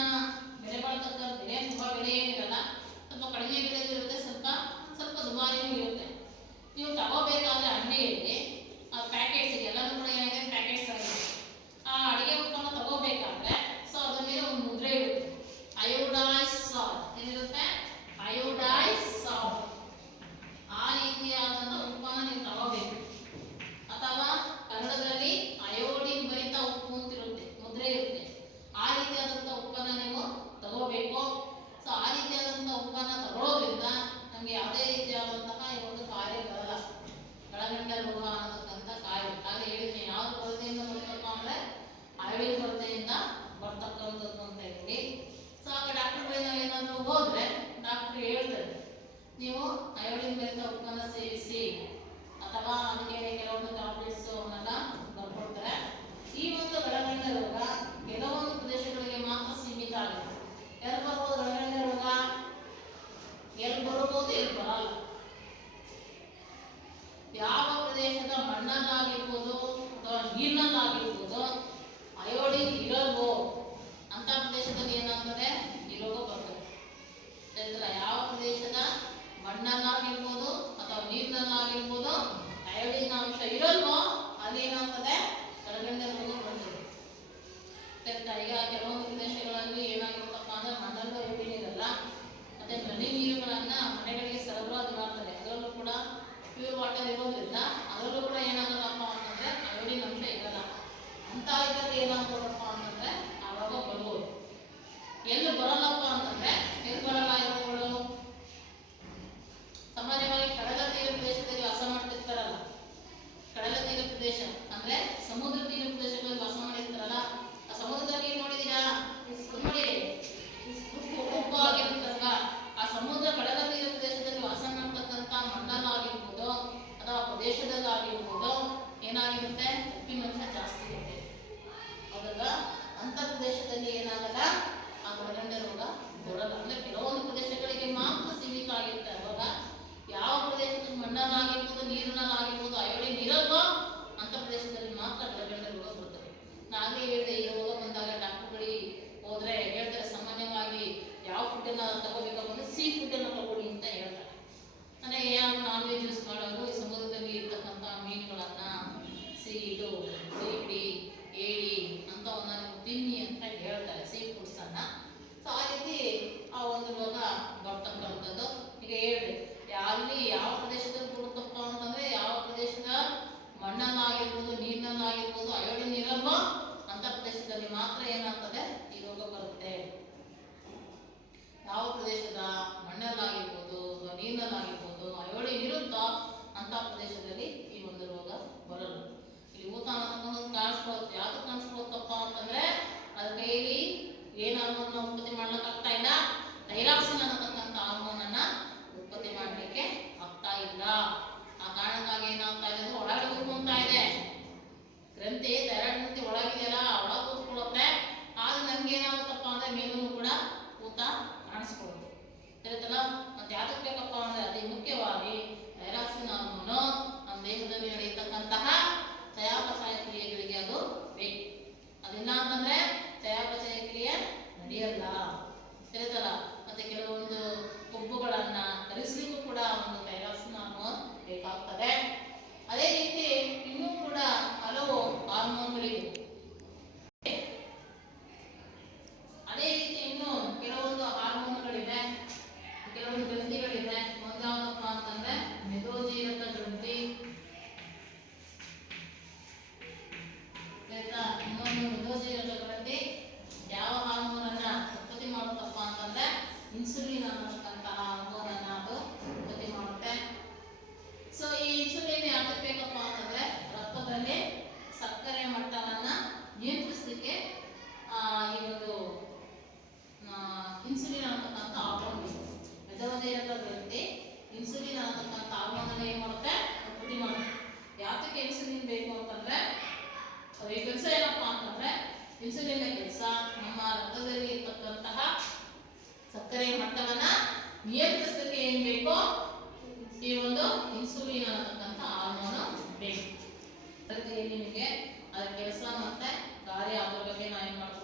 ಬೆಲೆ ಬಾಳ್ತಕ್ಕ ಬೆಲೆ, ತುಂಬಾ ಬೆಲೆ ಏನಿರಲ್ಲ, ಸ್ವಲ್ಪ ಕಡಿಮೆ ಬೆಲೆದು ಇರುತ್ತೆ, ಸ್ವಲ್ಪ ದುಬಾರಿನೂ ಇರುತ್ತೆ. ನೀವು ತಗೋಬೇಕಾದ್ರೆ ಅಂಗಡಿಯಲ್ಲಿ ಆ ಪ್ಯಾಕೆಟ್ಸ್ ಎಲ್ಲನೂ ಕೂಡ ಏನಾಗಿದೆ, ಪ್ಯಾಕೆಟ್ಸ್ ಆಗಿದೆ. ಆ ಅಡಿಗೆ ಉಪ್ಪನ್ನ ತಗೋಬೇಕಾದ್ರೆ ಸೊ ಅದ್ರ ಮೇಲೆ ಒಂದು ಮುದ್ರೆ ಇರುತ್ತೆ, ಅಯೋಡೈಸ್ ಸಾಲ್ಟ್. ಏನಿರುತ್ತೆ? Iodise salt. ಆ ರೀತಿಯಾದಂತ ಉಪ್ಪನ್ನ ನೀವು ತಗೋಬೇಕು. ಅಥವಾ ಕನ್ನಡದಲ್ಲಿ ಅಯೋಡಿನ್ ಭರಿತ ಉಪ್ಪು ಅಂತ ನೀರಿನಲ್ಲಾಗಿರ್ಬೋದು ಅಯೋಡಿನ್ ಇರಲ್ವೋ ಅಂತ ಪ್ರದೇಶದಲ್ಲಿ ಏನಾಗ್ತದೆ ಈ ರೋಗ ಬರ್ತದೆ. ಆಯ್ತಲ್ಲ, ಯಾವ ಪ್ರದೇಶದ ಮಣ್ಣಲ್ಲಾಗಿರ್ಬೋದು ಅಥವಾ ನೀರಿನಲ್ಲಾಗಿರ್ಬೋದು ಅಯೋಡಿನ್ ಅಂಶ ಇರಲ್ವೋ ಅಲ್ಲಿ ಏನಾಗ್ತದೆ ಕರಗಂಡ ರೋಗ ಬರ್ತದೆ. ಈಗ ಕೆಲವೊಂದು ಪ್ರದೇಶಗಳಲ್ಲಿ ಏನಾಗಿರುತ್ತಪ್ಪ ಅಂದ್ರೆ ಮಣ್ಣಲ್ಲೂ ಅಯೋಡಿನ್ ಇರಲ್ಲ, ಮತ್ತೆ ನದಿ ನೀರುಗಳನ್ನ ಮನೆಗಳಿಗೆ ಸರಬರಾಜು ಮಾಡ್ತಾರೆ, ಅದರಲ್ಲೂ ಕೂಡ ಪ್ಯೂರ್ ವಾಟರ್ ಇರೋದ್ರಿಂದ ಅದರಲ್ಲೂ ಕೂಡ ಏನಾಗಲ್ಲಪ್ಪ ಅಂತಂದ್ರೆ ಅಯೋಡಿನ್ ಅಂಶ ಇರಲ್ಲ. ಅಂತ ಇದರಲ್ಲಿ ಏನಾಗ್ಬೋದಪ್ಪ ಅಂತಂದ್ರೆ ಆ ರೋಗ ಬರ್ಬೋದು. ಎಲ್ಲಿ ಬರಲ್ಲಪ್ಪ ಅಂತಂದ್ರೆ ಎಲ್ಲಿ ಬರಲ್ಲ ಇವುಗಳು ಸಾಮಾನ್ಯವಾಗಿ ಕಡಲ ತೀರ ಪ್ರದೇಶದಲ್ಲಿ ವಾಸ ಮಾಡ್ತಿರ್ತಾರಲ್ಲ, ಕಡಲ ತೀರ ಪ್ರದೇಶ ಅಂದ್ರೆ ಸಮುದ್ರ ತೀರ ಪ್ರದೇಶಗಳಲ್ಲಿ ವಾಸ ಮಾಡಿರ್ತಾರಲ್ಲ, ಆ ಸಮುದ್ರದ ನೀರು ನೋಡಿದೀರಾ, ನೋಡಿ ಉಪ್ಪು ಆಗಿರುತ್ತಲ್ವ, ಆ ಸಮುದ್ರ ಕಡಲ ತೀರ ಪ್ರದೇಶದಲ್ಲಿ ವಾಸ ಮಾಡ್ತಕ್ಕಂಥ ಮಣ್ಣಲ್ಲಾಗಿರ್ಬೋದು ಅಥವಾ ಪ್ರದೇಶದಲ್ಲಾಗಿರ್ಬೋದು ಏನಾಗಿರುತ್ತೆ ಉಪ್ಪಿನಂಶ ಜಾಸ್ತಿ ಇರುತ್ತೆ. ಹೌದಲ್ವ, ಅಂತ ಪ್ರದೇಶದಲ್ಲಿ ಏನಾಗಲ್ಲ ಆ ಒಳಗಂಡ ರೋಗ ಬರಲ್ಲ. ಅಂದ್ರೆ ಕೆಲವೊಂದು ಪ್ರದೇಶಗಳಿಗೆ ಮಾತ್ರ ಸೀಮಿತ ಆಗಿರುತ್ತೆ. ಅವಾಗ ಯಾವ ಪ್ರದೇಶದಲ್ಲಿ ಮಣ್ಣಲ್ಲಾಗಿರ್ಬೋದು ನೀರಿನಲ್ಲಾಗಿರ್ಬೋದು ಅಯೋಡಿನ್ ಇರಲ್ವೋ ಅಂತ ಪ್ರದೇಶದಲ್ಲಿ ಮಾತ್ರ ಒಳಗಂಡ ರೋಗ ಬರ್ತದೆ. ನಾನೇ ಹೇಳಿದೆ, ಈ ರೋಗ ಬಂದಾಗ ಡಾಕ್ಟರ್ ಬಳಿ ಹೋದ್ರೆ ಹೇಳ್ತಾರೆ ಸಾಮಾನ್ಯವಾಗಿ ಯಾವ ಫುಡ್ ಅನ್ನ ತಗೋಬೇಕಪ್ಪ ಅಂದ್ರೆ ಸೀ ಫುಡ್ ಅನ್ನ ತಗೊಳ್ಳಿ ಅಂತ ಹೇಳ್ತಾರೆ. ಅಂದ್ರೆ ಯಾವ ನಾನ್ ವೆಜ್ ಯೂಸ್ ಮಾಡೋರು ಈ ಸಮುದ್ರದಲ್ಲಿ ಇರ್ತಕ್ಕಂಥ ಮೀನುಗಳನ್ನ ಸೀಗಡಿ ಏಡಿ ಅಂತವನ್ನ ತಿನ್ನಿ ಅಂತ ಹೇಳ್ತಾರೆ, ಸೀ ಫುಡ್ಸ್ ಅನ್ನ. ಸೊ ಆ ರೀತಿ ಆ ಒಂದು ರೋಗ ಬರ್ತಕ್ಕಂಥದ್ದು. ಈಗ ಹೇಳ್ರಿ, ಅಲ್ಲಿ ಯಾವ ಪ್ರದೇಶದಲ್ಲಿ ಬರುತ್ತಪ್ಪ ಅಂತಂದ್ರೆ ಯಾವ ಪ್ರದೇಶದ ಮಣ್ಣಲ್ಲಾಗಿರ್ಬೋದು ನೀರಿನಲ್ಲಾಗಿರ್ಬೋದು ಅಯೋಡಿನ್ ಇರಲ್ವೋ ಅಂತ ಪ್ರದೇಶದಲ್ಲಿ ಮಾತ್ರ ಏನಾಗ್ತದೆ ಈ ರೋಗ ಬರುತ್ತೆ. ಯಾವ ಪ್ರದೇಶದ ಮಣ್ಣಲ್ಲಾಗಿರ್ಬೋದು ನೀರಿನಲ್ಲಾಗಿರ್ಬೋದು ಅಯೋಡಿನ್ ಇರುತ್ತೋ ಅಂತ ಪ್ರದೇಶದಲ್ಲಿ ಈ ಒಂದು ರೋಗ ಬರಲ್ಲ. ಇಲ್ಲಿ ಊತ ಅನ್ನೋದು ಕಾಣಿಸ್ಕೊಳ್ಳುತ್ತೆ. ಯಾವ್ದು ಕಾಣಿಸ್ಕೊಳ್ಳುತ್ತಪ್ಪ ಅಂತಂದ್ರೆ ಅದ್ರ ಕೈಯಲ್ಲಿ ಏನ್ ಹಾರ್ಮೋನ್ ಉತ್ಪತ್ತಿ ಮಾಡ್ಲಿಕ್ಕೆ ಆಗ್ತಾ ಇಲ್ಲ, ಥೈರಾಕ್ಸಿನ್ ಅನ್ನತಕ್ಕಂಥ ಹಾರ್ಮೋನ್ ಅನ್ನ ಉತ್ಪತ್ತಿ ಮಾಡ್ಲಿಕ್ಕೆ ಆಗ್ತಾ ಇಲ್ಲ. ಆ ಕಾರಣಕ್ಕಾಗಿ ಏನಾಗ್ತಾ ಇದೆ ಅಂದ್ರೆ ಒಳಗಡೆ ಕೂತ್ಕೊಂತಾ ಇದೆ ಗ್ರಂಥಿ, ಥೈರಾಯ್ಡ್ ಗ್ರಂಥಿ ಒಳಗಿದೆಯಲ್ಲ ಒಳಗೆ ಕೂತ್ಕೊಳ್ಳುತ್ತೆ. ಆದ್ರೆ ನಮ್ಗೆ ಏನಾಗುತ್ತಪ್ಪ ಅಂದ್ರೆ ಮೇಲೂ ಕೂಡ ಊತ ಕಾಣಿಸ್ಕೊಳ್ಳುತ್ತೆ. ತಿಳಿತಲ್ಲ, ಮತ್ತೆ ಯಾವ್ದಕ್ಕೆ ಬೇಕಪ್ಪ ಅಂದ್ರೆ ಅತಿ ಮುಖ್ಯವಾಗಿ ಥೈರಾಕ್ಸಿನ್ ಹಾರ್ಮೋನು ನಮ್ಮ ದೇಹದಲ್ಲಿ ನಡೆಯತಕ್ಕಂತಹ ಚಯಾಪಚಯ ಕ್ರಿಯೆಗಳಿಗೆ ಅದು ಬೇಕು. ಅದಿಲ್ಲ ಅಂತಂದ್ರೆ ಚಯಾಪಚಯ ಕ್ರಿಯೆ ನಡೆಯಲ್ಲ. ತಿಳಿತಲ್ಲ, ಮತ್ತೆ ಕೆಲವೊಂದು ಕೊಬ್ಬುಗಳನ್ನ ಕರಗಿಸ್ಲಿಕ್ಕೂ ಕೂಡ ಒಂದು ಥೈರಾಕ್ಸಿನ್ ಹಾರ್ಮೋನ್ ಬೇಕಾಗ್ತದೆ. ಅದೇ ರೀತಿ ಇನ್ನೂ ಕೂಡ ಹಲವು ಹಾರ್ಮೋನ್ಗಳಿವೆ. ಅದೇ ರೀತಿ ಇನ್ನು ಕೆಲವೊಂದು ಹಾರ್ಮೋನ್ಗಳಿದೆ, ಕೆಲವೊಂದು ಗ್ರಂಥಿಗಳಿದೆ. ಒಂದಾವಪ್ಪ ಅಂತಂದ್ರೆ ಮೆದೋಜೀರಕ ಗ್ರಂಥಿ, ಇನ್ನೊಂದು ಮೆದೋಜೀರಕ ಗ್ರಂಥಿ ಯಾವ ಹಾರ್ಮೋನ್ ಅನ್ನ ಉತ್ಪತ್ತಿ ಮಾಡುತ್ತಪ್ಪ ಅಂತಂದ್ರೆ ಇನ್ಸುಲಿನ್ ಅನ್ನತಕ್ಕಂತಹ ಹಾರ್ಮೋನ್ ಅನ್ನ ಅದು ಉತ್ಪತ್ತಿ ಮಾಡುತ್ತೆ. ಸೊ ಈ ಇನ್ಸುಲಿನ್ ಯಾಕೆ ಬೇಕಪ್ಪ ಅಂತಂದ್ರೆ ರಕ್ತದಲ್ಲಿ ಸಕ್ಕರೆ ಮಟ್ಟವನ್ನ ನಿಯಂತ್ರಿಸಲಿಕ್ಕೆ ಈ ಒಂದು ಇನ್ಸುಲಿನ್ ಅನ್ನತಕ್ಕಂಥ ಹಾರ್ಮೋನ್ ಬೇಕು. ಮೆದೋಜೀರಕ ಗ್ರಂಥಿ ಇನ್ಸುಲಿನ್ ಅನ್ನತಕ್ಕಂಥ ಹಾರ್ಮೋನ್ ಅನ್ನ ಏನ್ ಮಾಡುತ್ತೆ ಉತ್ಪತ್ತಿ ಮಾಡುತ್ತೆ. ಯಾತಕ್ಕೆ ಇನ್ಸುಲಿನ್ ಬೇಕು ಅಂತಂದ್ರೆ ಈ ಕೆಲಸ ಏನಪ್ಪಾ ಅಂತಂದ್ರೆ ಇನ್ಸುಲಿನ್ ಕೆಲಸ ನಮ್ಮ ರಕ್ತದಲ್ಲಿ ಇರ್ತಕ್ಕಂತಹ ಸಕ್ಕರೆ ಮಟ್ಟವನ್ನ ನಿಯಂತ್ರಿಸಲಿಕ್ಕೆ ಏನ್ ಬೇಕೋ ಈ ಒಂದು ಇನ್ಸುಲಿನ್ ಅನ್ನತಕ್ಕಂಥ ಹಾರ್ಮೋನ್ ಬೇಕು. ನಿಮಗೆ ಅದರ ಕೆಲಸ ಮತ್ತೆ ಕಾರ್ಯ ಅದ್ರ ಬಗ್ಗೆ ನಾವು ಏನ್ ಮಾಡ್ತೀವಿ